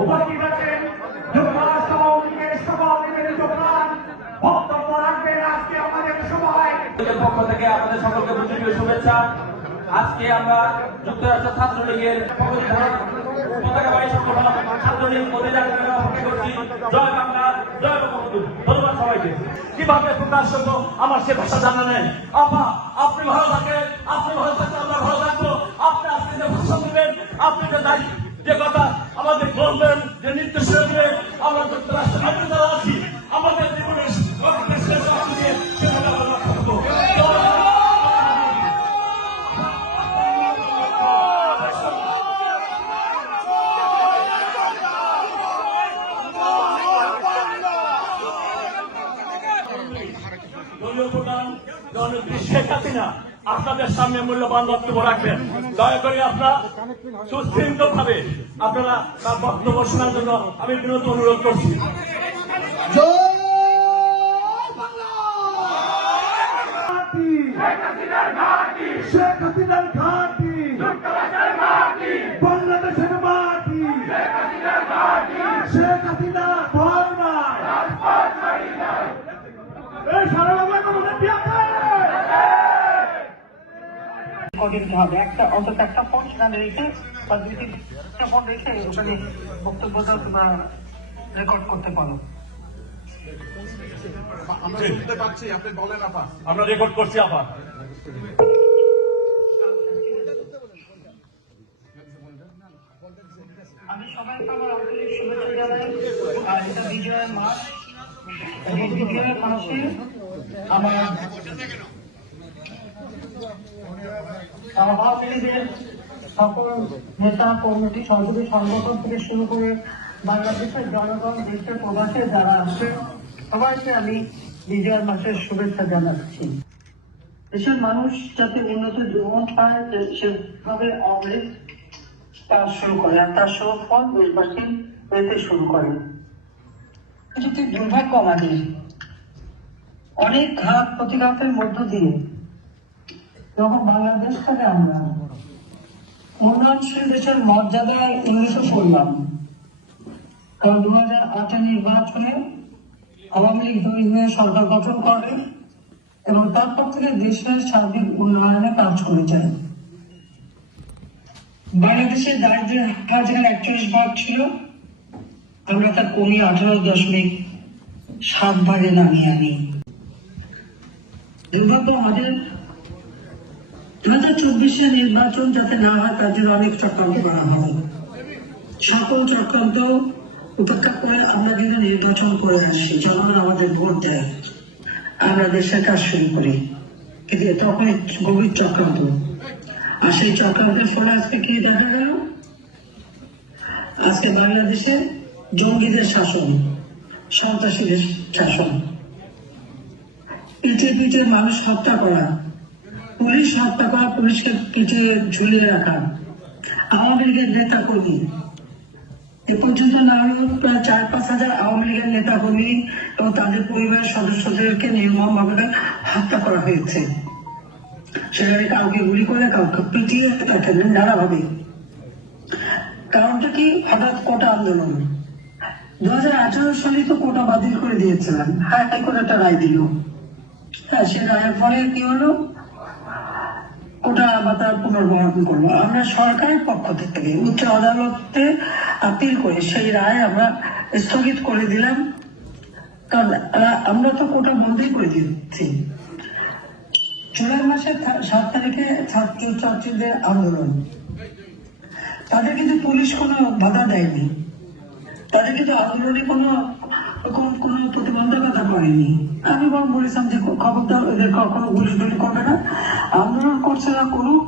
উপস্থিত আছেন যুক্তরাষ্ট্র আওয়ামী লীগের সভাপতি প্রধান বক্তব্য রাখবেন আজকে আমাদের সভায়। পক্ষ থেকে আপনাদের সকলকে প্রতিনিধি শুভেচ্ছা। আজকে আমরা যুক্তরাষ্ট্র ছাত্রলীগের পতাকাবাহী সংগঠন ছাত্রলীগ অধিকার অপেক্ষা করছি। জয় বাংলা, জয় বঙ্গবন্ধু। ধন্যবাদ সবাইকে। কিভাবে প্রকাশ করবো আমার সে ভাষা জানা নেই। আপা আপনি ভালো থাকেন, আপনি ভালো থাকলে আমরা ভালো থাকবো। আপনি আজকে যে ভাষণ দেবেন, আপনি যে কথা আমাদের বলবেন, যে নির্দেশ দেবে, আমরা যুক্তরাষ্ট্রের আপনি যারা আছি আমাদের জীবনের শেখ হাসিনা আপনাদের সামনে মূল্যবান বক্তব্য রাখবেন। দয়া করে আপনারা সুশৃঙ্খল ভাবে আপনারা তার বক্তব্য শোনার জন্য আমি বিনীত অনুরোধ করছি। শেখ হাসিনার ঘাঁটি, বাংলাদেশের মাটি, শেখ হাসিনা হবে একটা অন্তত একটা ফোন সেখানে রেখে বা দুই তিনটা ফোন রেখে ওখানে বক্তব্যটা তোমরা রেকর্ড করতে পারো। আমরা শুনতে পাচ্ছি, আপনি বলেন আপা। আমরা রেকর্ড করছি আপা। আমি সবাইকে আমার আন্তরিক শুভেচ্ছা জানাই। আর এটা বিজয়ের মাস, এই বিজয়ের মাসে আমার আওয়ামী লীগের সকল নেতা কর্মী সংসদীয় সংগঠন থেকে শুরু করে বাংলাদেশের জনগণ, দেশের প্রবাসে যারা আসছে সবাইকে আমি বিজয়ের মাসের শুভেচ্ছা জানাচ্ছি। দেশের মানুষ যাতে উন্নত জীবন পায় সেভাবে অনেক কাজ শুরু করে, আর তার সুফল দেশবাসী পেতে শুরু করে। একটি দুর্ভাগ্য আমাদের, অনেক ঘাত প্রতিঘাতের মধ্য দিয়ে যখন বাংলাদেশটাকে আমরা উন্নয়নশীল দেশের মর্যাদায় উন্নীত করলাম, কারণ 2008 নির্বাচনে আওয়ামী লীগ ধরে সরকার গঠন করে এবং তারপর থেকে দেশের সার্বিক উন্নয়নে কাজ করে যায়। বাংলাদেশের দারিদ্র্যের হার যেখানে 41% ছিল, আমরা তা কমিয়ে 18.7 নামিয়ে আনি। দুর্ভাগ্য আমাদের 2024 নির্বাচন যাতে না হয় তার জন্য অনেক চক্রান্ত করা হয়। সকল চক্রান্ত উপেক্ষা করে আমরা যদি নির্বাচন করে আসি, জনগণ আমাদের ভোট দেয়, আমরা দেশের কাজ শুরু করি, কিন্তু তখন গভীর চক্রান্ত। আর সেই চক্রান্তের ফলে আজকে কি দেখা গেল? আজকে বাংলাদেশে জঙ্গিদের শাসন, সন্ত্রাসীদের শাসন, পিঠে পিঠে মানুষ হত্যা করা, পুলিশ হত্যা করা, পুলিশকে পিঠে ঝুলিয়ে রাখা, আওয়ামী লীগের নেতা কর্মী এ পর্যন্ত না হলেও প্রায় 4-5 হাজার আওয়ামী লীগের নেতা কর্মী এবং তাদের পরিবারের সদস্যদেরকে নির্মমভাবে হত্যা করা হয়েছে। সেখানে কাউকে গুলি করে, কাউকে পিটিয়ে, তাকে নানাভাবে। কারণটা কি? হঠাৎ কোটা আন্দোলন। 2018 সালে তো কোটা বাতিল করে দিয়েছিলেন, হাইকোর্ট একটা রায় দিল। হ্যাঁ, সে রায়ের ফলে কি হলো? কোটা ভাতা পুনর্বহাল করলো। আমরা সরকারের পক্ষ থেকে উচ্চ আদালতে আপিল করে সেই রায় আমরা স্থগিত করে দিলাম, কারণ আমরা তো কোটা বন্ধই করে দিচ্ছি। জুলাই মাসের 7 তারিখে ছাত্রছাত্রীদের আন্দোলন, তাদের কিন্তু পুলিশ কোনো বাধা দেয়নি, তাদের কিন্তু আন্দোলনে কোনো প্রতিবন্ধকতা করেনি। আমি বরং বলেছিলাম যে খবরদার এদের কখনো গুলি টুলি করবে না, আন্দোলন করছে না করুক,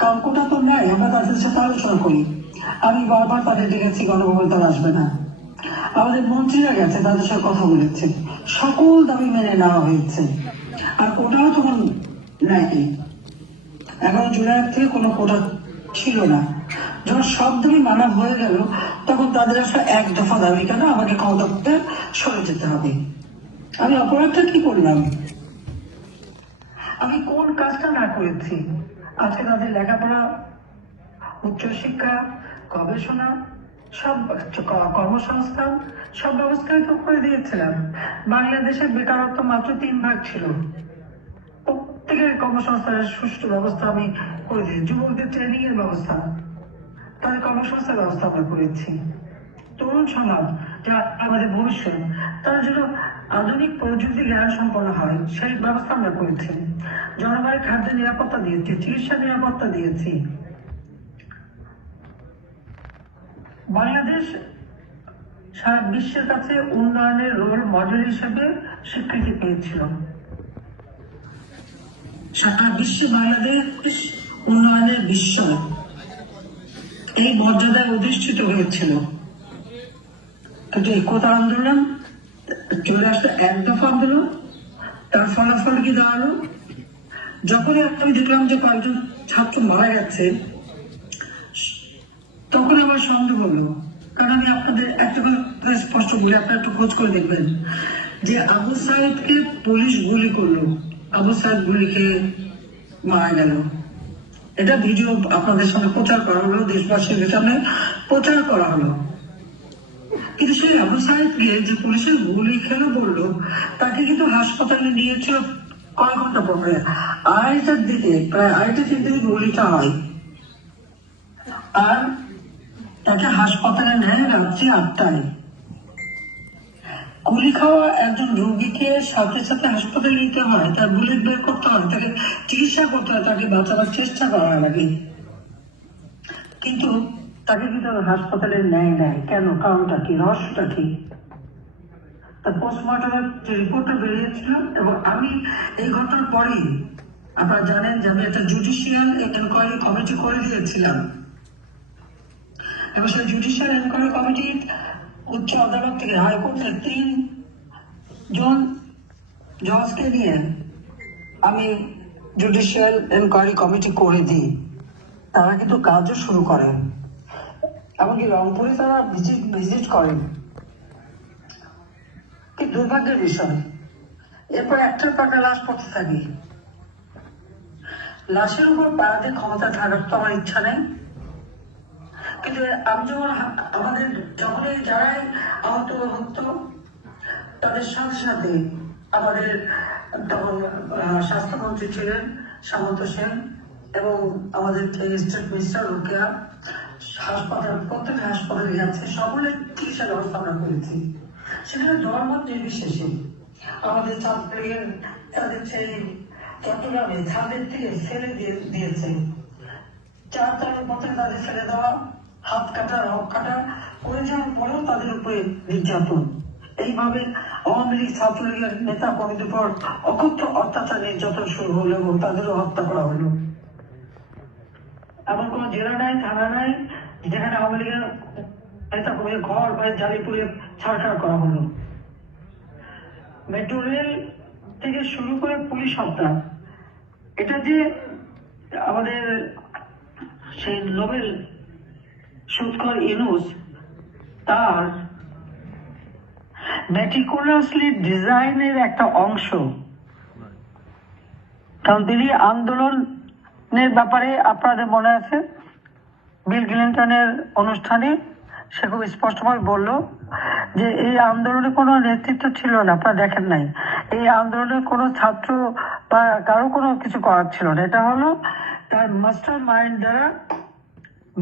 কারণ কোটা তো নাই, আমরা তাদের সাথে আলোচনা করি। আমি বারবার তাদের ডেকেছি, গণভবন তারা আসবে না। আমাদের মন্ত্রীরা গেছে, তাদের সাথে কথা বলেছে, সকল দাবি মেনে নেওয়া হয়েছে। আর কোটাও তখন নেয়নি, 11 জুলাই থেকে কোনো কোটা ছিল না। যখন সব দাবি মানা হয়ে গেল, তখন তাদের আসলে এক দফা দাবি, কেন আমাকে ক্ষমতা করতে সরে যেতে হবে। আমি অপরাধটা কি করলাম? আমি কোন কাজটা না করেছি? আজকে তাদের লেখাপড়া, উচ্চশিক্ষা, গবেষণা, সব কর্মসংস্থান সব ব্যবস্থাই তো করে দিয়েছিলাম। বাংলাদেশের বেকারত্ব মাত্র 3% ছিল। প্রত্যেকের কর্মসংস্থানের সুষ্ঠু ব্যবস্থা আমি করে দিয়েছি। যুবকদের ট্রেনিং এর ব্যবস্থা, তাদের কর্মসংস্থার ব্যবস্থা আমরা করেছি। তরুণ সমাজ যা আমাদের ভবিষ্যৎ, তার জন্য আধুনিক প্রযুক্তি জ্ঞান সম্পন্ন হয় সেই ব্যবস্থা আমরা করেছি। জনগণের খাদ্য নিরাপত্তা দিয়েছি, চিকিৎসা নিরাপত্তা দিয়েছি। বাংলাদেশ সারা বিশ্বের কাছে উন্নয়নের রোল মডেল হিসেবে স্বীকৃতি পেয়েছিল। সারা বিশ্বে বাংলাদেশ উন্নয়নের বিস্ময় এই মর্যাদায় অধিষ্ঠিত হয়েছিল। কিন্তু একতা আন্দোলন চলে আসলো, এক দফা আন্দোলন, তার ফলাফল কি দাঁড়ালো? যখনই আমি দেখলাম যে কয়েকজন ছাত্র মারা গেছে, তখন আমার সন্দেহ হলো। কারণ আমি আপনাদের একটা কথা স্পষ্ট বলি, আপনারা একটু খোঁজ করে দেখবেন যে আবু সাইদকে পুলিশ গুলি করলো, আবু সাইদ গুলি খেয়ে মারা গেল। এটা ভিডিও আপনাদের সামনে প্রচার করা হলো, দেশবাসীর সামনে প্রচার করা হলো। কিন্তু সেই আবু সাইদকে যে পুলিশের গুলি খেলো বললো, তাকে কিন্তু হাসপাতালে নিয়েছিল কয়েক ঘন্টা পরে। 2:30টার দিকে, প্রায় 2:30-3 দিকে গুলিটা হয়, আর তাকে হাসপাতালে নেয় রাত্রি 8টায়। গুলি খাওয়া একজন রোগীকে সাথে সাথে হাসপাতালে নিতে হয়, তার বুলেট বের করতে হয়, তাকে চিকিৎসা করতে হয়, তাকে বাঁচাবার চেষ্টা করা লাগে। কিন্তু তাকে কিন্তু হাসপাতালে নেয় নাই কেন? কারণটা কি? রহস্যটা কি? তার পোস্টমর্টমের যে রিপোর্টটা বেরিয়েছিল, এবং আমি এই ঘটনার পরেই, আপনারা জানেন যে আমি একটা জুডিশিয়াল এনকোয়ারি কমিটি করে দিয়েছিলাম, এবং সেই জুডিশিয়াল এনকোয়ারি কমিটি উচ্চ আদালত থেকে, হাইকোর্ট থেকে 3 জন জজকে নিয়ে আমি জুডিশিয়াল এনকোয়ারি কমিটি করে দিই। তারা কিন্তু কাজও শুরু করেন, এমনকি রংপুরে তারা ভিজিট করেন। কি দুর্ভাগ্যের বিষয়, এরপর একটার পর একটা লাশ পড়তে থাকি। লাশের উপর পাড়াতে ক্ষমতা থাকার তো আমার ইচ্ছা নেই, কিন্তু আমি যখন আমাদের যখনই যারাই আহত হতো, তাদের সাথে সাথে আমাদের তখন স্বাস্থ্যমন্ত্রী ছিলেন সামন্ত সেন, এবং আমাদের স্টেট মিনিস্টার রোকেয়া, হাসপাতাল, প্রত্যেক হাসপাতালে গেছে, সকলের চিকিৎসা ব্যবস্থা আমরা করেছি। সেখানে ধর্ম নির্বিশেষে আমাদের ছাত্রলীগের তাদের সেই চট্টগ্রামে ছাদের থেকে ফেলে দিয়েছে, 4 তলের পথে তাদের ফেলে দেওয়া, হাত কাটা, রক কাটা করে যাওয়ার পরেও তাদের উপরে নির্যাতন। এইভাবে আওয়ামী লীগ ছাত্রলীগের নেতা কর্মীদের উপর অকথ্য অত্যাচার নির্যাতন শুরু হলো, এবং তাদেরও হত্যা করা হলো। এমন কোন জেলা নাই, থানা নাই যেখানে আওয়ামী লীগের নেতা কর্মীর ঘর বাড়ি জ্বালিয়ে ছাড়খাড় করা হলো। মেট্রো রেল থেকে শুরু করে পুলিশ হত্যা, এটা যে আমাদের সেই নোবেল সুৎখর ইউনূস তার মেটিকুলাসলি ডিজাইনের একটা অংশ। কারণ দিল্লি আন্দোলনের ব্যাপারে আপনাদের মনে আছে, বিল ক্লিন্টনের অনুষ্ঠানে সে খুব স্পষ্টভাবে বলল যে এই আন্দোলনে কোনো নেতৃত্ব ছিল না, আপনারা দেখেন নাই। এই আন্দোলনে কোনো ছাত্র বা কারো কোনো কিছু করার ছিল না, এটা হলো তার মাস্টার মাইন্ড দ্বারা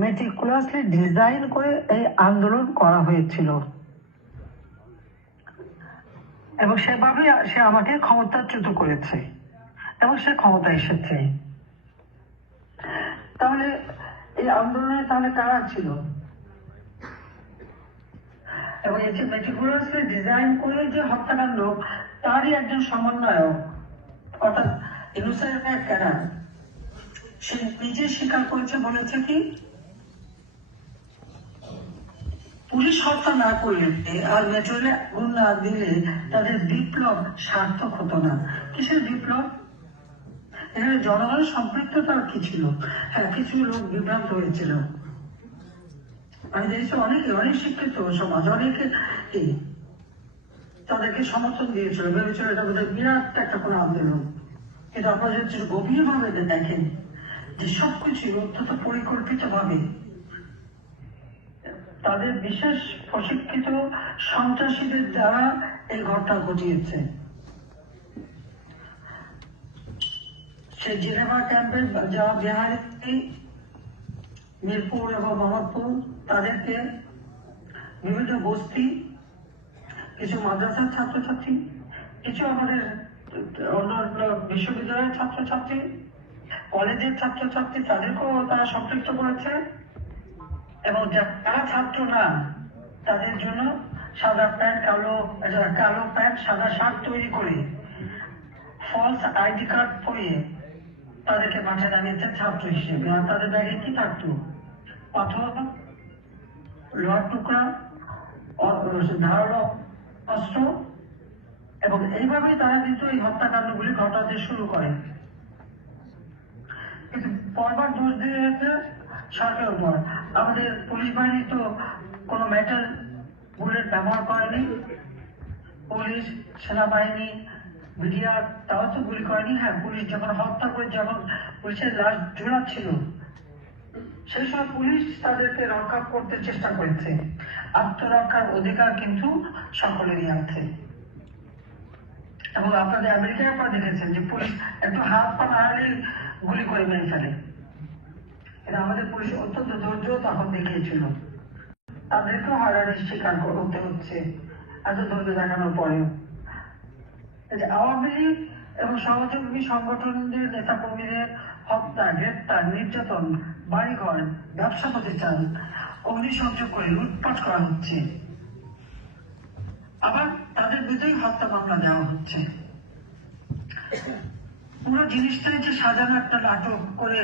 মেটিকুলাসলি ডিজাইন করে এই আন্দোলন করা হয়েছিল, এবং সেভাবে সে আমাকে ক্ষমতাচ্যুত করেছে, এবং সে ক্ষমতা এসেছে। তাহলে এই আন্দোলনে তাহলে কারা ছিল? এবং এই যে মেটিকুলাসলি ডিজাইন করে যে হত্যাকাণ্ড, তারই একজন সমন্বয়ক, অর্থাৎ ইউনূসের ক্যাডার, সে নিজে স্বীকার করেছে, বলেছে কি পুলিশ হত্যা না করলে আর মেট্রোলে আগুন না দিলে তাদের বিপ্লব সার্থক হতো না। কিসের বিপ্লব? এখানে জনগণের সম্পৃক্ততা কি ছিল? হ্যাঁ, কিছু লোক বিভ্রান্ত হয়েছিল। আমি দেখছি অনেক শিক্ষিত সমাজ, অনেকে তাদেরকে সমর্থন দিয়েছিল, ভেবেছিল এটা বোধহয় বিরাট একটা কোনো আন্দোলন। কিন্তু আপনারা যদি গভীর ভাবে দেখেন, যে সবকিছু অত্যন্ত পরিকল্পিতভাবে তাদের বিশেষ প্রশিক্ষিত সন্ত্রাসীদের দ্বারা এই ঘটনা ঘটিয়েছে। সে জেনেভা ক্যাম্পের যারা বিহারি, মিরপুর এবং মোহাম্মদপুর, তাদেরকে বিভিন্ন বস্তি, কিছু মাদ্রাসার ছাত্রছাত্রী, কিছু আমাদের অন্যান্য বিশ্ববিদ্যালয়ের ছাত্রছাত্রী, কলেজের ছাত্রছাত্রী, তাদেরকেও তারা সম্পৃক্ত করেছে এবং যারা ছাত্র না তাদের জন্য সাদা প্যান্ট কালো প্যান্ট সাদা শার্ট তৈরি করে ফলস আইডি কার্ড পরিয়ে তাদেরকে মাঠে নামিয়েছে ছাত্র হিসেবে। আর তাদের ব্যাগে কি থাকতো? পাথর, লোহার টুকরা, ধারালো অস্ত্র, এবং এইভাবেই তারা কিন্তু এই হত্যাকাণ্ডগুলি ঘটাতে শুরু করে। কিন্তু পরবার দোষ দিয়ে হচ্ছে সরকারের উপর। আমাদের পুলিশ বাহিনী তো কোনো মেটাল বুলেট ব্যবহার করেনি, পুলিশ, সেনাবাহিনী, বিডিআর তাও তো গুলি করেনি। হ্যাঁ, পুলিশ যখন হত্যা করে, যখন পুলিশের লাশ ঝুলাচ্ছিল সেই সময় পুলিশ তাদেরকে রক্ষা করতে চেষ্টা করেছে। আত্মরক্ষার অধিকার কিন্তু সকলেরই আছে। এবং আপনাদের আমেরিকায় আপনারা দেখেছেন যে পুলিশ একটু হাত পা নাড়ালেই গুলি করে মেরে ফেলে। এটা আমাদের পুলিশ অত্যন্ত ধৈর্য তখন দেখিয়েছিল। তাদেরকেও হয়রানির শিকার করতে হচ্ছে এত ধৈর্য দেখানোর পরেও। আওয়ামী লীগ এবং সহযোগী সংগঠনদের নেতা কর্মীদের হত্যা, গ্রেপ্তার, নির্যাতন, বাড়িঘর, ব্যবসা প্রতিষ্ঠান অগ্নিসংযোগ করে লুটপাট করা হচ্ছে। আবার তাদের বিরুদ্ধেই হত্যা মামলা দেওয়া হচ্ছে। পুরো জিনিসটাই যে সাজানো একটা নাটক করে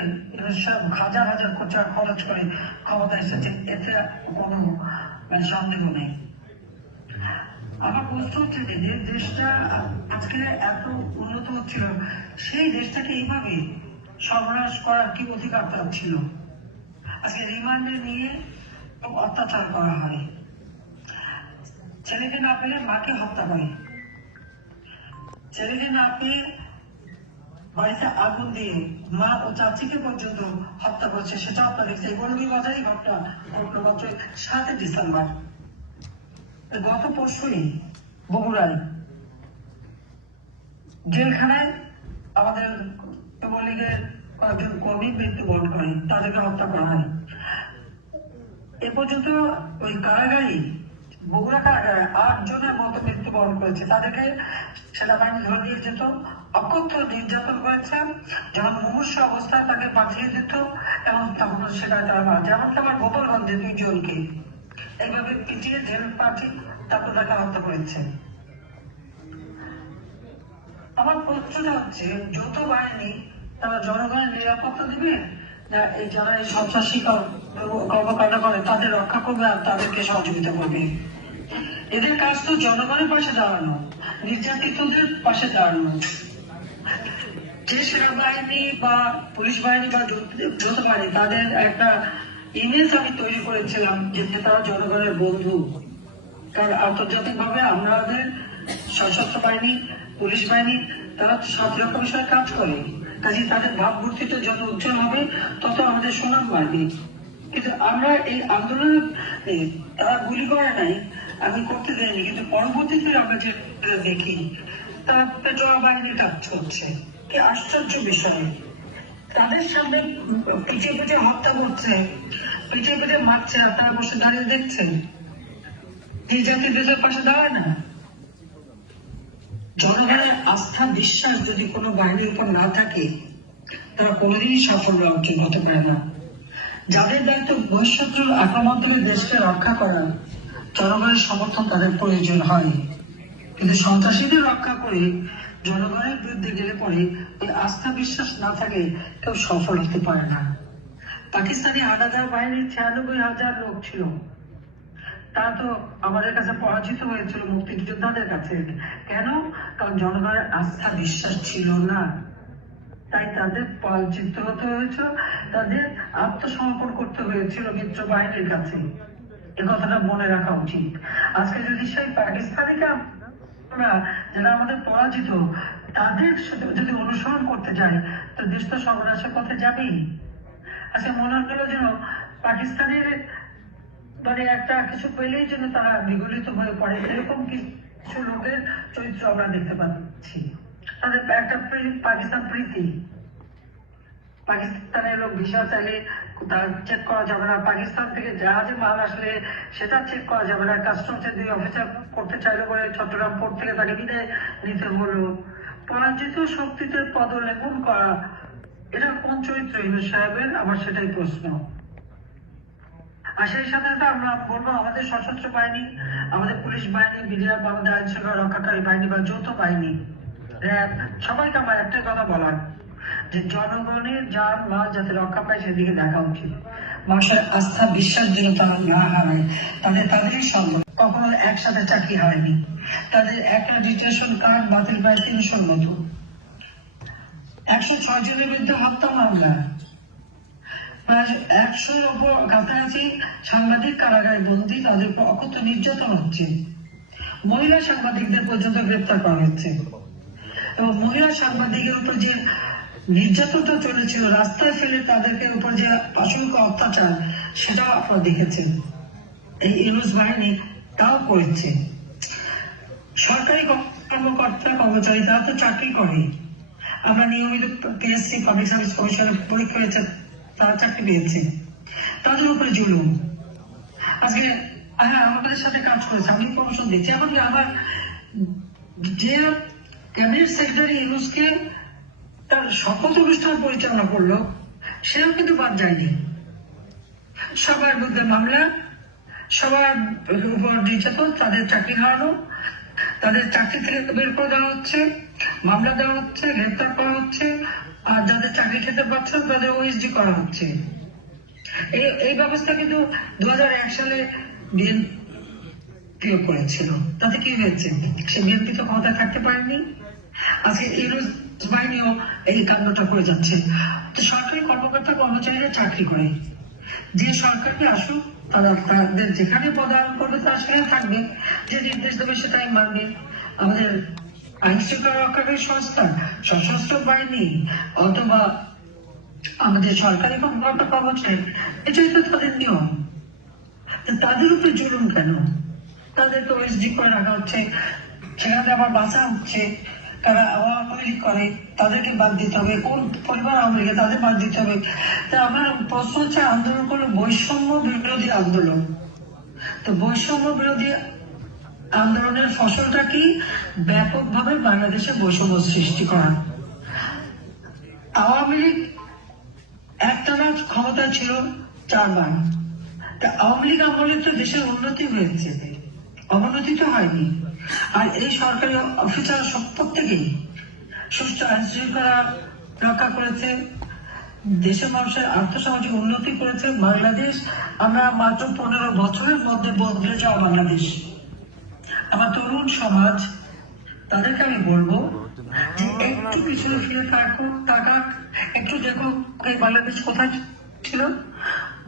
হাজার হাজার কোটি টাকা খরচ করে ক্ষমতা এসেছে, এতে কোনো সন্দেহ নেই। আমার প্রশ্ন হচ্ছে যে দেশটা আজকে এত উন্নত হচ্ছিল, সেই দেশটাকে এইভাবে সর্বনাশ করার কি অধিকার তার ছিল? আজকে রিমান্ডে নিয়ে অত্যাচার করা হয়, ছেলেকে না পেলে মাকে হত্যা করে, ছেলেকে না পেয়ে বাড়িতে আগুন দিয়ে মা ও চাচিকে পর্যন্ত হত্যা করছে। সেটা আপনারা দেখছে। এই গরুবি বাজারেই ঘটনা ঘটলো মাত্র 7 ডিসেম্বর, গত পরশুই বগুড়ায় জেলখানায় আমাদের যুবলীগের লীগের কয়েকজন কর্মী মৃত্যুবরণ করে, তাদেরকে হত্যা করা হয়। এ পর্যন্ত ওই কারাগারে, বগুড়া কারাগারে 8 জনের মতো মৃত্যুবরণ করেছে। তাদেরকে সেনাবাহিনী ধরে নিয়ে যেত, অকথ্য নির্যাতন করেছে। যখন মুমূর্ষু অবস্থায় তাকে পাঠিয়ে দিত এবং তখন সেটাই তারা মারা। যেমনকি আমার গোপালগঞ্জে 2 জনকে এইভাবে পিটিয়ে জেল পাঠিয়ে তারপর তাকে হত্যা করেছে। আমার প্রশ্নটা হচ্ছে, যৌথ বাহিনী তারা জনগণের নিরাপত্তা দিবে না এই যারা এই সন্ত্রাসী কর্মকাণ্ড করে তাদের রক্ষা করবে আর তাদেরকে সহযোগিতা করবে? এদের কাজ তো জনগণের পাশে দাঁড়ানো, নির্যাতিতদের পাশে দাঁড়ানো। যে সেনাবাহিনী বা পুলিশ বাহিনী বা যৌথ বাহিনী, তাদের একটা ইমেজ আমি তৈরি করেছিলাম যে তারা জনগণের বন্ধু। কারণ আন্তর্জাতিক ভাবে আমাদের সশস্ত্র বাহিনী, পুলিশ বাহিনী তারা শান্তিরক্ষা বিষয়ে কাজ করে, কাজে তাদের ভাবমূর্তিটা যত উজ্জ্বল হবে তত আমাদের সুনাম বাড়বে। কিন্তু আমরা এই আন্দোলনে তারা গুলি করে নাই, আমি করতে দেয়নি, কিন্তু পরবর্তীতে আমরা যে দেখি তারা পেট্রোল বাহিনীর কাজ করছে। কি আশ্চর্য বিষয়! তাদের সামনে পিছিয়ে পিছিয়ে হত্যা করছে, পিছিয়ে পিছিয়ে মারছে, আর তারা বসে দাঁড়িয়ে দেখছেন। নির্যাতিতদের পাশে দাঁড়ায় না। জনগণের আস্থা বিশ্বাস যদি কোনো বাহিনীর উপর না থাকে, তারা কোনোদিনই সাফল্য অর্জন হতে পারে না। যাদের দায়িত্ব বহিঃশত্রুর আক্রমণ থেকে দেশকে রক্ষা করা, জনগণের সমর্থন তাদের প্রয়োজন হয়। কিন্তু সন্ত্রাসীদের রক্ষা করে জনগণের বিরুদ্ধে গেলে পরে এই আস্থা বিশ্বাস না থাকে কেউ সফল হতে পারে না। পাকিস্তানি হানাদার বাহিনীর 96,000 লোক ছিল, তারা তো আমাদের কাছে পরাজিত হয়েছিল মুক্তিযোদ্ধাদের কাছে। কেন? কারণ জনগণের আস্থা বিশ্বাস ছিল না, তাই তাদের পরাজিত হতে হয়েছিল, তাদের আত্মসমর্পণ করতে হয়েছিল মিত্র বাহিনীর কাছে। এ কথাটা মনে রাখা উচিত। আজকে যদি সেই পাকিস্তানিকে যারা আমাদের পরাজিত, তাদের যদি অনুসরণ করতে যায় তো দেশ তো সর্বনাশের পথে যাবেই। আচ্ছা, মনে হলো যেন পাকিস্তানের মানে একটা কিছু পেলেই যেন তারা বিগলিত হয়ে পড়ে, এরকম কিছু লোকের চরিত্র আমরা দেখতে পাচ্ছি। তাদের একটা পাকিস্তান প্রীতি, পাকিস্তানের লোক ভিসা চাইলে তার চেক করা যাবে না, পাকিস্তান থেকে জাহাজে মাল আসলে সেটা চেক করা যাবে না, কাস্টমসের 2 অফিসার করতে চাইলে বলে চট্টগ্রাম পোর্ট থেকে তাকে বিদায় নিতে হলো। পরাজিত শক্তিতে পদলেপন করা, এটা কোন চরিত্র ইউনূস সাহেবের? আমার সেটাই প্রশ্ন। আর সেই সাথে সাথে আমরা বলবো আমাদের সশস্ত্র বাহিনী, আমাদের পুলিশ বাহিনী, বিডিআর, আমাদের আইন শৃঙ্খলা রক্ষাকারী বাহিনী বা যৌথ বাহিনী, র্যাব, সবাইকে আমার একটাই কথা বলার, যে জনগণের যান মাল যাতে রক্ষা পায় সেদিকে দেখা উচিত। মানুষের আস্থা বিশ্বাস যেন তারা না হারায়, তাদেরই সম্ভব। কখনো একসাথে চাকরি হয়নি, তাদের একটা রিটেশন কার্ড বাতিল প্রায় 300-র মতো, 106 জনের বিরুদ্ধে হত্যা মামলা, প্রায় 100-র উপর কাছাকাছি সাংবাদিক কারাগারে বন্দী, তাদের উপর অকথ্য নির্যাতন হচ্ছে। মহিলা সাংবাদিকদের পর্যন্ত গ্রেপ্তার করা হচ্ছে, এবং মহিলা সাংবাদিকের উপর যে নির্যাতনটা চলেছিল, রাস্তায় ফেলে তাদেরকে উপর যে অসংখ্য অত্যাচার, সেটাও আপনারা দেখেছেন। এই ইউনূস বাহিনী তাও করেছে। সরকারি কর্মকর্তা কর্মচারী তারা তো চাকরি করে, আমরা নিয়মিত পিএসসি পাবলিক সার্ভিস কমিশনের পরীক্ষা হয়েছে, তারা চাকরি পেয়েছে, তাদের উপরে জুলুম। আজকে হ্যাঁ আমাদের সাথে কাজ করেছে, আমি প্রমোশন দিচ্ছি, এমনকি আমার যে ক্যাবিনেট সেক্রেটারি ইউনূসকে তার শপথ অনুষ্ঠান পরিচালনা করলো, সেও কিন্তু বাদ যায়নি। সবার বিরুদ্ধে মামলা, সবার উপর নির্যাতন, তাদের চাকরি হারানো, তাদের চাকরি থেকে বের করে দেওয়া হচ্ছে, মামলা দেওয়া হচ্ছে, গ্রেপ্তার করা হচ্ছে, আর যাদের চাকরি খেতে পারছে তাদের ওএসডি করা হচ্ছে। এই ব্যবস্থা কিন্তু 2001 সালে বিএনপি করেছিল। তাতে কি হয়েছে? সে বিএনপি তো ক্ষমতায় থাকতে পারেনি। আজকে ইউনূস বাহিনীও এই কাণ্ডটা করে যাচ্ছে। তো সরকারি কর্মকর্তা কর্মচারীরা চাকরি করে, যে সরকারকে আসুক তারা তাদের যেখানে পদায়ন করবে তারা সেখানে থাকবে, যে নির্দেশ দেবে সেটাই মানবে। আমাদের আইন শৃঙ্খলা রক্ষাকারী সংস্থা, সশস্ত্র বাহিনী অথবা আমাদের সরকারি কর্মকর্তা কর্মচারী, এটাই তো তাদের নিয়ম। তাদের উপরে জুলুম কেন? তাদেরকে ওএসডি করে রাখা হচ্ছে, সেখানে আবার বাঁচা হচ্ছে। তারা আওয়ামী লীগ করে, তাদেরকে বাদ দিতে হবে, কোন পরিবার আওয়ামী লীগে তাদের বাদ দিতে হবে। তা আমার প্রশ্ন হচ্ছে, আন্দোলন করলো বৈষম্য বিরোধী আন্দোলন, তো বৈষম্য বিরোধী আন্দোলনের ফসলটা কি? ব্যাপকভাবে বাংলাদেশে বৈষম্য সৃষ্টি করা। আওয়ামী লীগ একটানা ক্ষমতা ছিল 4 বার, তা আওয়ামী লীগ আমলে তো দেশের উন্নতি হয়েছে, অবনতি তো হয়নি। আর এই সরকারি অফিসার প্রত্যেকেই সুষ্ঠু আইন শৃঙ্খলা রক্ষা করেছে, দেশের মানুষের আর্থসামাজিক উন্নতি করেছে। বাংলাদেশ আমরা মাত্র 15 বছরের মধ্যে বদলে যাওয়া বাংলাদেশ। আমার তরুণ সমাজ, তাদেরকে আমি বলবো যে একটু পিছনে ফিরে তাকাক, একটু দেখো এই বাংলাদেশ কোথায় ছিল।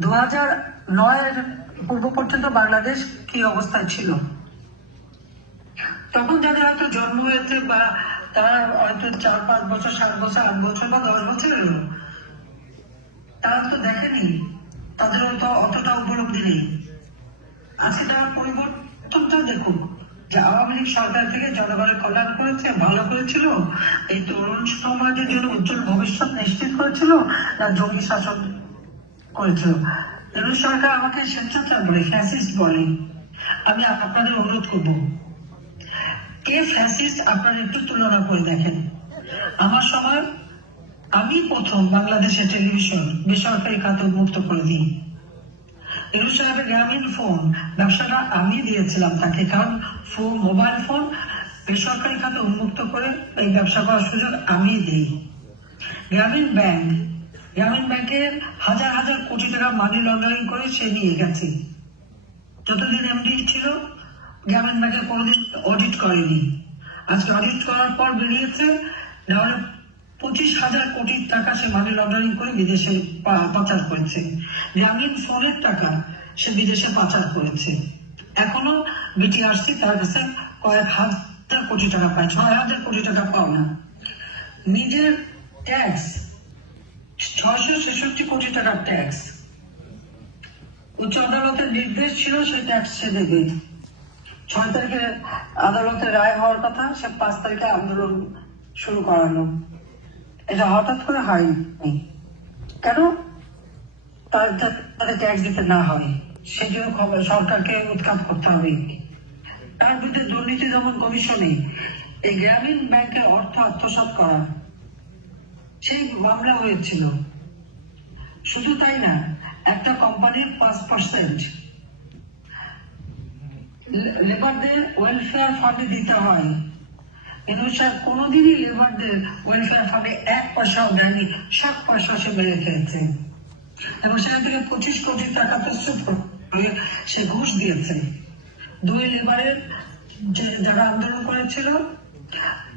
2009-এর পূর্ব পর্যন্ত বাংলাদেশ কি অবস্থায় ছিল। তখন যাদের হয়তো জন্ম হয়েছে বা তারা হয়তো 4-5 বছর, 7 বছর, 8 বছর বা 10 বছর এলো, তারা তো দেখেনি, তাদের তো অতটা উপলব্ধি নেই। আজকে তারা পরিবর্তনটা দেখুক, যে আওয়ামী লীগ সরকার থেকে জনগণের কল্যাণ করেছে, ভালো করেছিল, এই তরুণ সমাজের জন্য উজ্জ্বল ভবিষ্যৎ নিশ্চিত করেছিল, না জঙ্গি শাসন করেছিল। ইউনূস সরকার আমাকে স্বেচ্ছাচার বলে, ফ্যাসিস্ট বলে। আমি আপনাদের অনুরোধ করবো, কে ফ্যাসিস্ট আপনারা একটু তুলনা করে দেখেন। আমার সময় আমি প্রথম বাংলাদেশে টেলিভিশন বেসরকারি খাতে উন্মুক্ত করে দিই। ইউনূস সাহেবের গ্রামীণ ফোন ব্যবসাটা আমি দিয়েছিলাম তাকে, কারণ মোবাইল ফোন বেসরকারি খাতে উন্মুক্ত করে এই ব্যবসা করার সুযোগ আমি দিই। গ্রামীণ ব্যাংকের হাজার হাজার কোটি টাকা মানি লন্ডারিং করে সে নিয়ে গেছে। যতদিন এমডি ছিল গ্রামীণ ব্যাংকে কোনোদিন অডিট করেনি। আজকে অডিট করার পর বেরিয়েছে, নাহলে 25,000 কোটি টাকা সে মানি লন্ডারিং করে বিদেশে পাচার করেছে। গ্রামীণ ফোনের টাকা সে বিদেশে পাচার করেছে। এখনো বিটিআরসি তার কাছে কয়েক হাজার কোটি টাকা পায়, 6,000 কোটি টাকা পাও না। নিজের ট্যাক্স 666 কোটি টাকার ট্যাক্স। উচ্চ আদালতের নির্দেশ ছিল সে ট্যাক্স সে দেবে। 6 তারিখে আদালতের রায় হওয়ার কথা, সে 5 তারিখে আন্দোলন শুরু করানো। এটা হঠাৎ করে হয়নি। কেন? তাদের ট্যাক্স দিতে না হয়, সেই জন্য সরকারকে উৎখাত করতে হবে। তার বিরুদ্ধে দুর্নীতি দমন কমিশনে এই গ্রামীণ ব্যাংকের অর্থ আত্মসাৎ করা সেই মামলা হয়েছিল। শুধু তাই না, একটা কোম্পানির 5% লেবারদের ওয়েলফেয়ার ফান্ডে দিতে হয়। স্যার কোনোদিনই লেবারদের ওয়েলফেয়ার ফান্ডে 1 পয়সাও দেয়নি, 7 পয়সা সে মেরে খেয়েছে এবং সেখান থেকে 25 কোটি টাকা প্রস্তুত করে সে ঘুষ দিয়েছে। 2 লেবারের যারা আন্দোলন করেছিল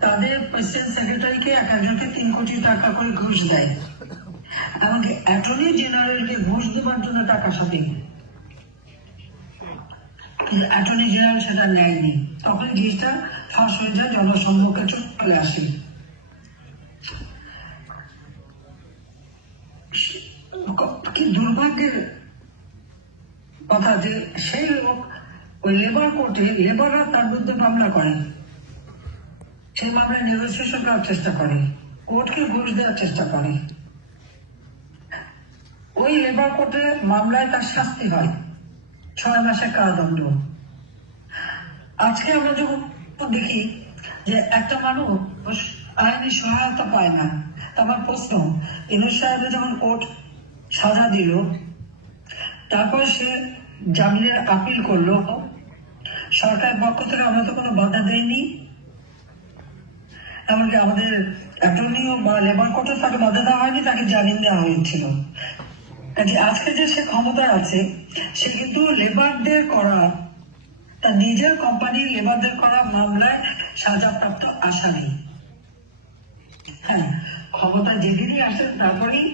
তাদের প্রেসিডেন্ট সেক্রেটারিকে এক একজনকে 3 কোটি টাকা করে ঘুষ দেয়, এমনকি অ্যাটর্নি জেনারেলকে ঘুষ দেওয়ার জন্য টাকা সাথে, কিন্তু অ্যাটর্নি জেনারেল সেটা নেয়নি। তখন জিনিসটা ফাঁস হয়ে যায়, জনসম্মুখে চলে আসে। কি দুর্ভাগ্যের কথা যে সেই লোক ওই লেবার কোর্টে, লেবাররা তার বিরুদ্ধে মামলা করে, সেই মামলায় নেগোসিয়েশন করার চেষ্টা করে, কোর্টকে ঘুষ দেওয়ার চেষ্টা করে। ওই লেবার কোর্টে মামলায় তার শাস্তি হয় 6 মাসের কারাদণ্ড। আজকে আমরা যখন দেখি যে একটা মানুষ আইনি সহায়তা পায় না, আমার প্রশ্ন, ইউনূস সাহেবের যখন কোর্ট সাজা দিল, তারপর সে জামিনের আপিল করলো, সরকারের পক্ষ থেকে আমরা তো কোনো বাধা দেয়নি, এমনকি আমাদের অ্যাটর্নিও বা লেবার কোর্টে তাকে বাধা দেওয়া হয়নি, তাকে জামিন দেওয়া হয়েছিল। আজকে যে সে ক্ষমতা আছে, সে কিন্তু লেবারদের করা, তার নিজের কোম্পানির লেবারদের করা মামলায় সাজাপ্রাপ্ত আসামি। হ্যাঁ, ক্ষমতা যেদিনই আসে তারপরেই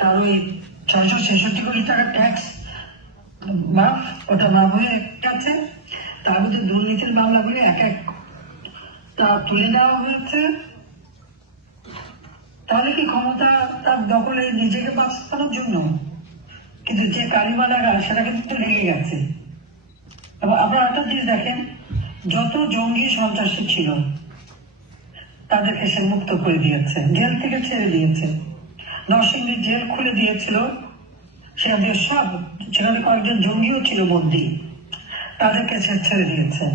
তার ওই 666 কোটি টাকার ট্যাক্স মাফ, ওটা মাফ হয়ে গেছে। তার মধ্যে দুর্নীতির মামলাগুলি এক এক তা তুলে দেওয়া হয়েছে। তাহলে কি ক্ষমতা তার দখলে নিজেকে বাঁচানোর জন্য? কিন্তু যে কালিমালারা সেটা কিন্তু লেগে গেছে। এবং আপনারা একটা জিনিস দেখেন, যত জঙ্গি সন্ত্রাসী ছিল তাদেরকে সে মুক্ত করে দিয়েছে, জেল থেকে ছেড়ে দিয়েছে। নরসিংদী জেল খুলে দিয়েছিল, সেখানে সব, সেখানে কয়েকজন জঙ্গিও ছিল বন্দী, তাদেরকে সে ছেড়ে দিয়েছে।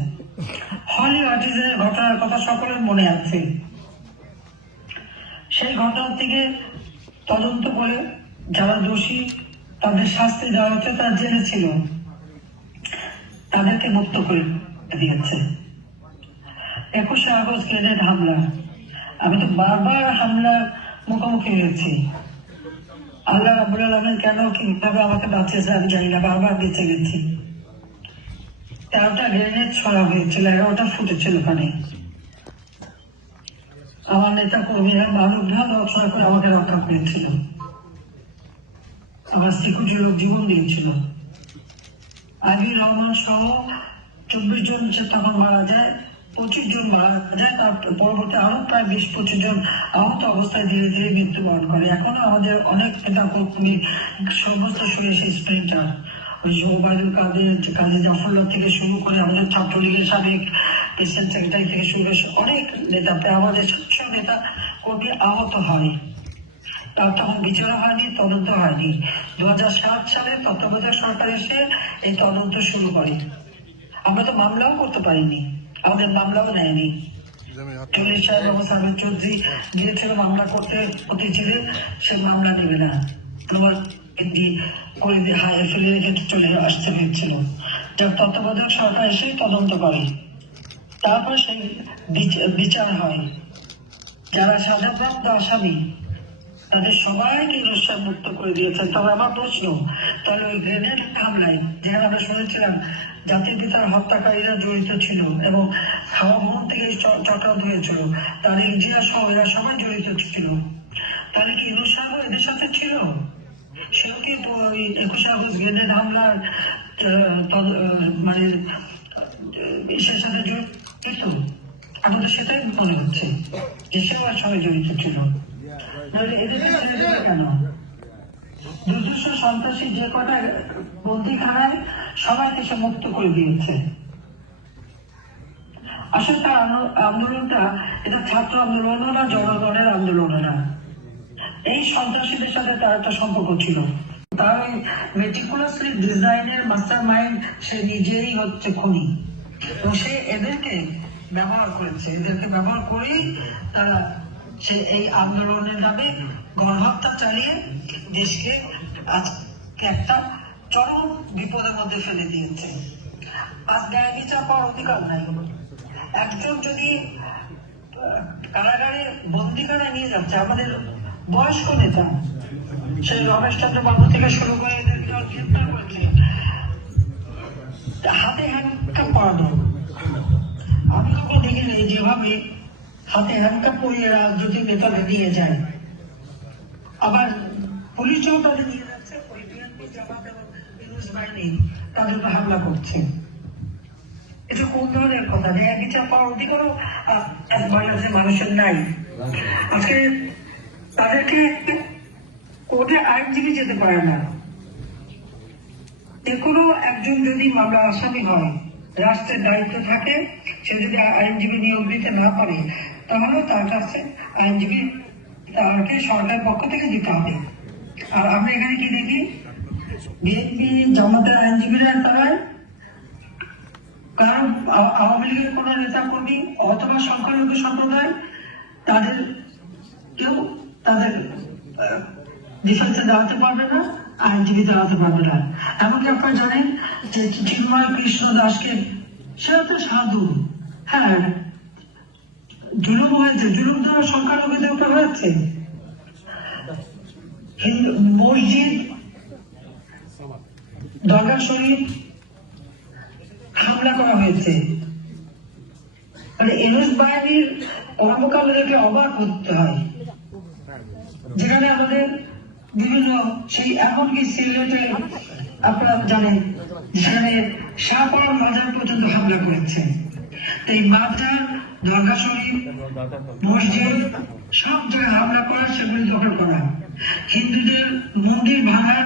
হলি আর্টিজানের ঘটনার কথা সকলের মনে আছে। সেই ঘটনার থেকে তদন্ত করে যারা দোষী তাদের শাস্তি দেওয়া হচ্ছে, তারা জেলে ছিল, তাদেরকে মুক্ত করে দিয়েছে। 21শে আগস্ট গ্রেনেড হামলা, আমি তো বারবার হামলার মুখোমুখি হয়েছি। আল্লাহ রাব্বুল আলামিন কেন কিভাবে আমাকে বাঁচিয়েছে আমি জানি না, বারবার বেঁচে গেছি। 13টা গ্রেনেড ছড়া হয়েছিল, 11টা ফুটেছিল ওখানে। আমার নেতা কর্মীরা মানবভাবে রক্ষা করে আমাকে রক্ষা করেছিল, আমার সিকিউরিটি লোক জীবন দিয়েছিল। আইবি রহমান সহ 24 জন তখন মারা যায়, 25 জন মারা যায়, তার পরবর্তী আরো প্রায় 20-25 জন আহত অবস্থায় ধীরে ধীরে মৃত্যুবরণ করে। এখনো আমাদের অনেক নেতা কর্মী সমস্ত সেই স্প্রিন্টার, ওই ওবায়দুল কাদের, কাজী জাফরুল্লাহ থেকে শুরু করে আমাদের ছাত্রলীগের সাবেক প্রেসিডেন্ট সেক্রেটারি থেকে শুরু করে অনেক নেতা, আমাদের সব নেতা কর্মী আহত হয়। তার তখন বিচারও হয়নি, তদন্ত হয়নি। 2007 সালে তত্ত্বাবধায়ক সরকার এসে এই তদন্ত শুরু করে। আমরা তো মামলাও করতে পারিনি, আমাদের মামলাও নেয়নি। চল্লিশ সাহেব বাবু সাবেক চৌধুরী দিয়েছিল মামলা করতে, প্রতিছিলে সে মামলা নেবে না, আমার করে দিয়ে হায় ফেলে রেখে চলে আসতে হয়েছিল। যার তত্ত্বাবধায়ক সরকার এসেই তদন্ত করে, তারপর সেই বিচার হয়। যারা সাজাপ্রাপ্ত আসামি তাদের সবাইকে ইউনূস মুক্ত করে দিয়েছেন। তবে আমার প্রশ্ন, তাহলে ওই গ্রেনেড হামলায় যেখানে আমরা শুনেছিলাম জাতির পিতার হত্যাকারীরা জড়িত ছিল এবং হাওয়া ভবন থেকে চক্রান্ত হয়েছিল, তার ইন্ডিয়া সহ এরা সবাই জড়িত ছিল, তাহলে কি ইউনূস এদের সাথে ছিল? সেও কি ওই 21শে আগস্ট গ্রেনেড হামলার মানে সে সাথে জড়িত? আমার তো সেটাই মনে হচ্ছে যে সেও আর সবাই জড়িত ছিল। এদের কেন? দুর্ধর্ষ সন্ত্রাসী যে কটা বন্দিখানায় সবাইকে সে মুক্ত করে দিয়েছে। আসলে তার আন্দোলনটা এটা ছাত্র আন্দোলনও না, জনগণের আন্দোলনও না। এই সন্ত্রাসীদের সাথে তার একটা সম্পর্ক ছিল। তার ওই মেটিকুলাসলি ডিজাইনের মাস্টার মাইন্ড সে নিজেই হচ্ছে খুনি, এবং সে এদেরকে ব্যবহার করেছে। এদেরকে ব্যবহার করেই তারা সে এই আন্দোলনের নামে গণহত্যা চালিয়ে দেশকে আজকে একটা চরম বিপদের মধ্যে ফেলে দিয়েছে। আজ ন্যায় বিচার পাওয়ার অধিকার নাই। একজন যদি কারাগারে বন্দিখানায় নিয়ে যাচ্ছে, আমাদের বয়স্ক নেতা সেই রমেশ চন্দ্র বাবু থেকে শুরু করে এদেরকে গ্রেফতার করেছে, হাতে হ্যান্ডকাপ পরানো। আমি কখনো দেখিনি যেভাবে হাতে হ্যান্ডকাপ পরিয়ে রাজনৈতিক নেতাদের নিয়ে যায়। আবার পুলিশও তাদের নিয়ে যাচ্ছে, ওই বিএনপি জামাত এবং ইউনুস বাহিনী তাদের উপর হামলা করছে। এটা কোন ধরনের কথা? ন্যায় বিচার পাওয়ার অধিকারও বাংলাদেশের মানুষের নাই। আজকে তাদেরকে কোর্টে আইনজীবী যেতে পারে না। কোনো একজন যদি মামলা আসামি হয়, রাষ্ট্রের দায়িত্ব থাকে, সে যদি আইনজীবী নিয়োগ দিতে না পারে, তাহলে তার কাছে আইনজীবী তাকে সরকারের পক্ষ থেকে দিতে হবে। আর আমরা এখানে কি দেখি, বিএনপি জামাতের আইনজীবীরা তারায় কারণ আওয়ামী লীগের কোন নেতা কর্মী অথবা সংখ্যালঘু সম্প্রদায় তাদের কেউ তাদের ডিফেন্সে দাঁড়াতে পারবে না, আইনজীবী দাঁড়াতে পারবে না। এমনকি আপনারা জানেন যে চিন্ময় কৃষ্ণ দাসকে, সেটা তো সাধু, হ্যাঁ জুলুম হয়েছে, জুলুম তো সংখ্যালঘুদের উপর হয়েছে। মসজিদ, দরগা শরীফ হামলা করা হয়েছে। মানে ইউনুস বাহিনীর কর্মকাণ্ডকে অবাক হতে হয়, যেখানে আমাদের বিভিন্ন সেই এমনকি সিলেটে আপনারা জানেন সেখানে শাহপাড়া মাজার পর্যন্ত হামলা করেছে। এই মাজার, দরগা শরীফ, মসজিদ সব জায়গায় হামলা করা, সেগুলি দখল করা, হিন্দুদের মন্দির ভাঙা,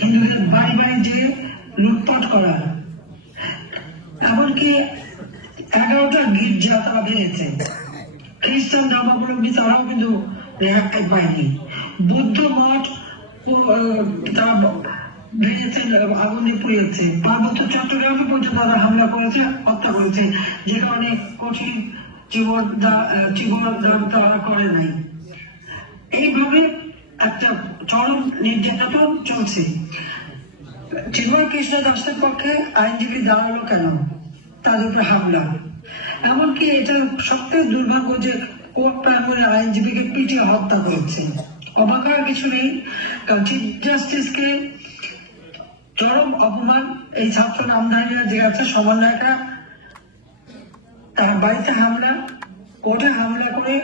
হিন্দুদের বাড়ি বাড়ি যেয়ে লুটপাট করা, এমনকি 11টা গির্জা তারা ভেঙেছে। খ্রিস্টান ধর্মাবলম্বী তারাও কিন্তু রেহাই পায়নি। বুদ্ধ মঠ তারা ভেঙেছে, আগুনে পুড়িয়েছে। পার্বত্য চট্টগ্রামে পর্যন্ত তারা হামলা করেছে, হত্যা করেছে, যে কারণে কঠিন জীবনদান তারা করে নাই। এইভাবে একটা চরম নির্যাতন চলছে। চিন্ময় কৃষ্ণ দাসের পক্ষে আইনজীবী দাঁড়ালো কেন? তাদের উপরে হামলা। এমনকি এটা সবথেকে দুর্ভাগ্য যে কোর্ট প্রাঙ্গণে আইনজীবীকে পিটিয়ে হত্যা করেছে। অবাক হওয়ার কিছু নেই, কারণ চিফ জাস্টিসকে চরম অপমান এই ছাত্র নামধারীরা যে আছে সমন্বয়করা, তার বাড়িতে হামলা, কোর্টে হামলা করে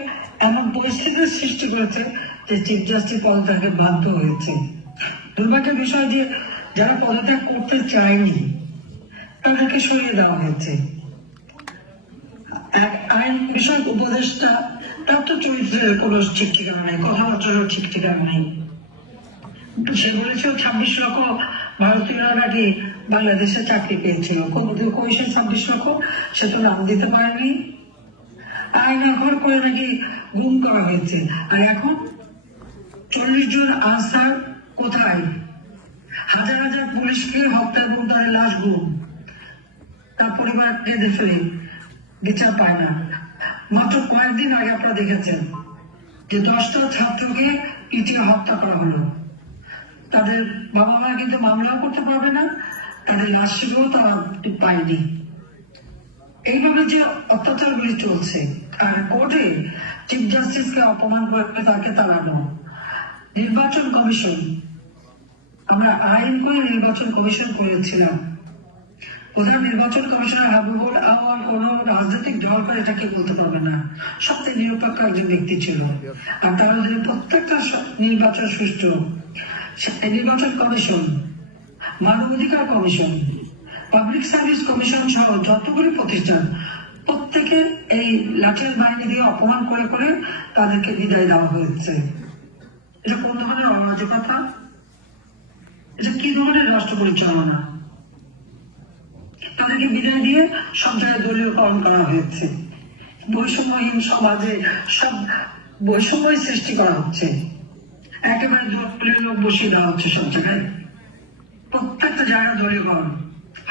এমন পরিস্থিতির সৃষ্টি করেছে যে চিফ জাস্টিস পদত্যাগে বাধ্য হয়েছে। দুর্ভাগ্যের বিষয় যে যারা পদত্যাগ করতে চায়নি তাদেরকে সরিয়ে দেওয়া হয়েছে। আইন বিষয়ক উপদেষ্টা, তার তো চরিত্রের কোনো ঠিক ঠিকানা নেই, কথাবার্তারও ঠিক ঠিকানা নেই। সে বলেছিল 26 লক্ষ ভারতীয়রা নাকি বাংলাদেশে চাকরি পেয়েছিল, কইছে 26 লক্ষ, সে তো নাম দিতে পারেনি। আইন অফার করে নাকি গুম করা হয়েছে। আর এখন 40 জন আনসার কোথায়? হাজার হাজার পুলিশকে হত্যার পর তার লাশ গুম, তার পরিবার কেঁদে ফেলে বিচার পায় না। মাত্র কয়েকদিন আগে আপনারা দেখেছেন যে 10টা ছাত্রকে পিটিয়ে হত্যা করা হলো। তাদের বাবা মা কিন্তু মামলাও করতে পারবে না, তাদের লাশগুলো তারা পায়নি। এইভাবে যে অত্যাচারগুলি চলছে, আর কোর্টে চিফ জাস্টিসকে অপমান করে তাকে তাড়ানো। নির্বাচন কমিশন, আমরা আইন করে নির্বাচন কমিশন করেছিলাম। প্রধান নির্বাচন কমিশনার হাবিবুল আওয়াল কোন রাজনৈতিক দল করে এটাকে বলতে পারবে না, সবচেয়ে নিরপেক্ষ একজন ব্যক্তি ছিল। আর তারা যদি প্রত্যেকটা নির্বাচন সুষ্ঠু, নির্বাচন কমিশন, মানবাধিকার কমিশন, পাবলিক সার্ভিস কমিশন সহ যতগুলি প্রতিষ্ঠান, প্রত্যেকে এই লাঠের বাহিনী দিয়ে অপমান করে করে তাদেরকে বিদায় দেওয়া হয়েছে। এটা কোন ধরনের অরাজকতা? এটা কি ধরনের রাষ্ট্র পরিচালনা? তাদেরকে বিদায় দিয়ে সব জায়গায় দলীয়করণ করা হয়েছে। বৈষম্যহীন সমাজে সব বৈষম্যই সৃষ্টি করা হচ্ছে। একেবারে দলীয় লোক বসিয়ে দেওয়া হচ্ছে সব জায়গায়, প্রত্যেকটা জায়গায় দলীয়করণ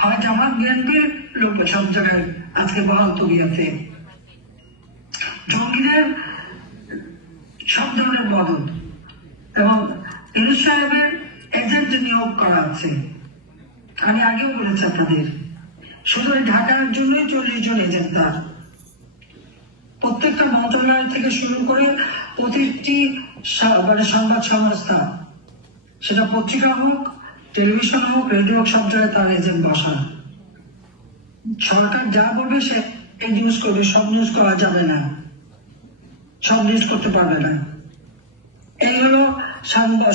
হয়। জামাত বিএনপির লোক সব জায়গায় আজকে বহাল তবিয়াতে। জঙ্গিদের সব ধরনের বদল এবং ইউনূস সাহেবের এজেন্ট নিয়োগ করা আছে। আমি আগেও বলেছি আপনাদের, শুধু ঢাকার জন্যই 40 জন এজেন্ট তার। প্রত্যেকটা মন্ত্রণালয় থেকে শুরু করে প্রতিটি সংবাদ সংস্থা, সেটা পত্রিকা হোক, টেলিভিশন হোক, রেডিও হোক, সব জায়গায় তার এজেন্ট বসা। সরকার যা বলবে সে এই নিউজ করবে, সব নিউজ করা যাবে না, সব নিউজ করতে পারবে না। এই হলো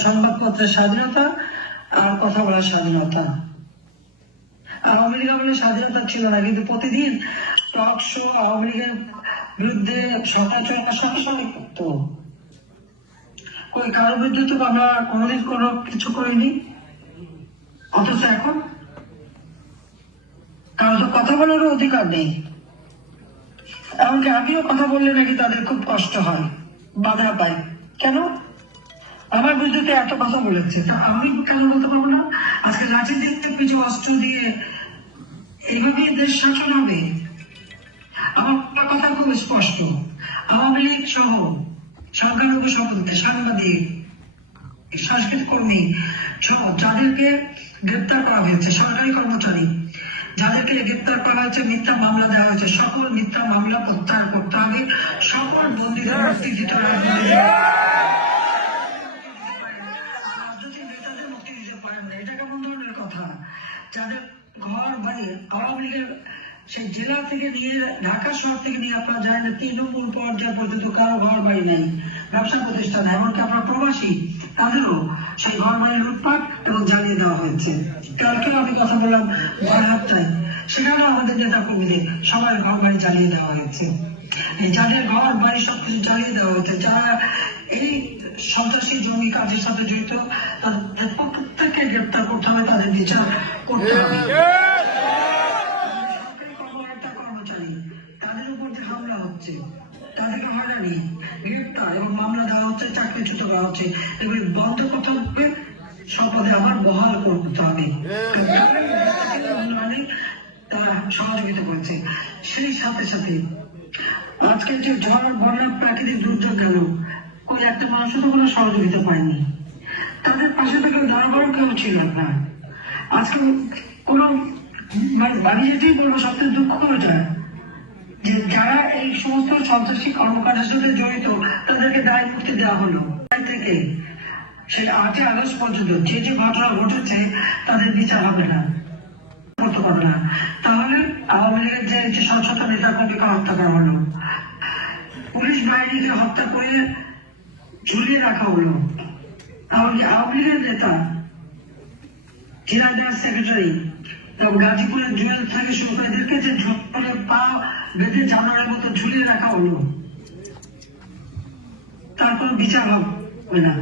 সংবাদপত্রের স্বাধীনতা আর কথা বলার স্বাধীনতা। আওয়ামী লীগ আমলে স্বাধীনতা ছিল না, কিন্তু প্রতিদিন টক শো আওয়ামী লীগের বিরুদ্ধে সমালোচনা সবসময় করতো। ওই কারোর বিরুদ্ধে তো আমরা কোনোদিন কোনো কিছু করিনি, অথচ এখন কারো তো কথা বলারও অধিকার নেই। এমনকি আমিও কথা বললে নাকি তাদের খুব কষ্ট হয়, বাধা পায়। কেন? আমার বিরুদ্ধে এত কথা বলেছে, তা আমি কেন বলতে পারবো না? আজকে লাঠি দেখতে কিছু অস্ত্র দিয়ে এইভাবে দেশ শাসন হবে? আমার কথা খুব স্পষ্ট। আওয়ামী লীগ সহ সংখ্যালঘু সম্প্রদায়, সাংবাদিক, সাংস্কৃতিক কর্মী সহ যাদেরকে গ্রেপ্তার করা হয়েছে, সরকারি কর্মচারী যাদেরকে গ্রেপ্তার করা হয়েছে, মিথ্যা মামলা দেওয়া হয়েছে, সকল মিথ্যা মামলা প্রত্যাহার করতে হবে। সকল বন্দীদের মুক্তি দিতে হবে। রাজনৈতিক নেতাদের মুক্তি দিতে পারেন না, এটা কেমন ধরনের কথা? যাদের ঘর বাড়ি আওয়ামী লীগের সেই জেলা থেকে নিয়ে ঢাকা শহর থেকে নিয়ে আপনারা যায় না, তৃণমূল পর্যায় পর্যন্ত কারো ঘর বাড়ি নাই, ব্যবসা প্রতিষ্ঠান, এমনকি আপনার প্রবাসী তাদেরও সেই ঘর বাড়ি লুটপাট এবং জ্বালিয়ে দেওয়া হয়েছে। কালকেও আমি কথা বললাম বারহাট্টায়, সেখানেও আমাদের নেতা কর্মীদের সবার ঘর বাড়ি জ্বালিয়ে দেওয়া হয়েছে। যাদের ঘর বাড়ি সবকিছু জ্বালিয়ে দেওয়া হয়েছে, যারা এই সন্ত্রাসী জঙ্গি কাজের সাথে জড়িত, তাদের প্রত্যেককে গ্রেপ্তার করতে হবে, তাদের বিচার করতে হবে। তাদের উপর যে হামলা হচ্ছে, তাদেরকে হয়রানি, গ্রেপ্তার এবং মামলা দেওয়া হচ্ছে, চাকরিচ্যুত করা হচ্ছে, এগুলি বন্ধ করতে হবে। সম্পদে আবার বহাল করতে হবে। তারা সহযোগিতা করেছে। সেই সাথে সাথে আজকে যে ঝড়, বন্যা, প্রাকৃতিক দুর্যোগ গেল, ওই একটা মানুষও তো কোনো সহযোগিতা পায়নি। তাদের পাশে থেকে দাঁড়াবার কেউ ছিল না। আজকে কোনো আমি যেটাই বলবো, সবচেয়ে দুঃখ হয়ে যায় যে যারা এই সমস্ত সন্ত্রাসী কর্মকাণ্ডের সাথে জড়িত, তাদেরকে দায় মুক্তি দেওয়া হলো। থেকে সে 8ই আগস্ট পর্যন্ত যে যে ঘটনা ঘটেছে তাদের বিচার হবে না, করতে পারবে না। তাহলে আওয়ামী লীগের যে শত শত নেতা কর্মীকে হত্যা করা হলো, পুলিশ বাহিনীকে হত্যা করে ঝুলিয়ে রাখা হলো, তাহলে আওয়ামী লীগের নেতা ঝিনাইদহ সেক্রেটারি এবং গাজীপুরের জুয়েল থেকে শুরু করে এদেরকে যে ঝোপে পা বেঁধে জানার মতো ঝুলিয়ে রাখা হলো, তার কোনো বিচার হবে না।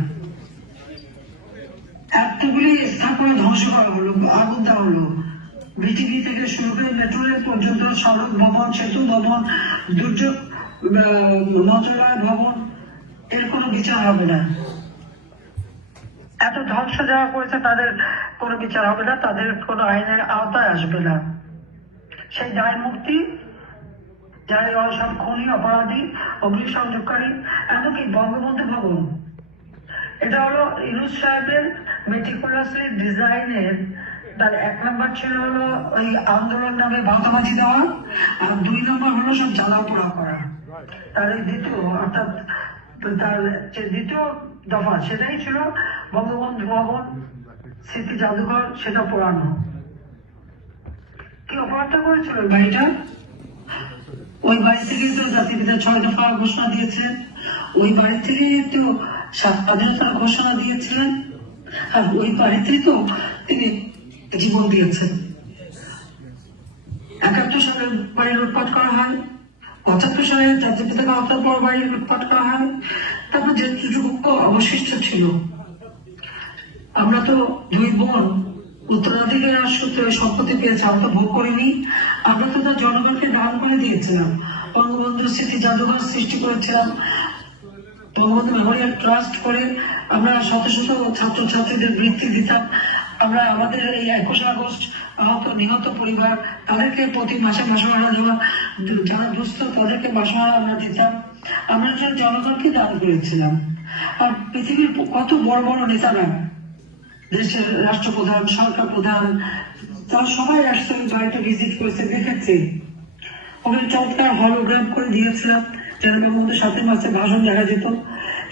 এতগুলি স্থাপনা ধ্বংস করা হলো, আগুন দেওয়া হলো, বিটিভি থেকে শুরু করে মেট্রো রেল পর্যন্ত, সড়ক ভবন, সেতু ভবন, দুর্যোগ মন্ত্রণালয় ভবন, এর কোনো বিচার হবে না। এত ধ্বংস যারা করেছে তাদের কোনো বিচার হবে না, তাদের কোনো আইনের আওতায় আসবে না। সেই দায় মুক্তি যারা সব খুনি, অপরাধী, অগ্নিসংযোগকারী, এমনকি বঙ্গবন্ধু ভবন, এটা হলো ইউনূস সাহেবের মেটিকুলাসলি ডিজাইনের। তার 1 নম্বর ছিল হলো ওই আন্দোলন নামে ভাওতাবাজি দেওয়া, আর 2 নম্বর হলো সব জ্বালা পোড়া করা। তার এই দ্বিতীয়, অর্থাৎ তার যে দ্বিতীয় দফা, সেটাই ছিল বঙ্গবন্ধু ভবন, স্মৃতি জাদুঘর, সেটা পোড়ানো। কি অপরাধটা করেছিল ওই বাড়িটা? ওই বাড়ি থেকেই তো জাতিপিতা 6 দফা ঘোষণা দিয়েছেন, ওই বাড়ি থেকেই তো স্বাধীনতার ঘোষণা দিয়েছিলেন, আর ওই বাড়িতেই তো তিনি জীবন দিয়েছেন। 71 সালে বাড়ি লুটপাট করা হয়, 75 সালে জাতির পিতাকে হত্যার পর বাড়ি লুটপাট করা হয়। তারপর যেটুকু অবশিষ্ট ছিল আমরা তো দুই বোন উত্তরাধিকার সূত্রে সম্পত্তি পেয়েছি, আমরা তো ভোগ করিনি। আমরা তো তার জনগণকে দান করে দিয়েছিলাম। বঙ্গবন্ধু স্মৃতি জাদুঘর সৃষ্টি করেছিলাম, বঙ্গবন্ধু মেমোরিয়াল ট্রাস্ট করে আমরা শত শত ছাত্রছাত্রীদের বৃত্তি দিতাম। আমরা আমাদের এই 21 আগস্ট আহত নিহত পরিবার তাদেরকে প্রতি মাসে মাসোহারা দেওয়া, যারা দুস্থ তাদেরকে মাসোহারা আমরা দিতাম। আমরা জনগণকে দান করেছিলাম। আর পৃথিবীর কত বড় বড় নেতারা, দেশের রাষ্ট্রপ্রধান, সরকার প্রধান, তারা সবাই আসছে বাড়িতে ভিজিট করেছে, দেখেছে। ওখানে চমৎকার হলোগ্রাম করে দিয়েছিলাম, যেন বঙ্গবন্ধু 7 মাসে ভাষণ দেখা যেত।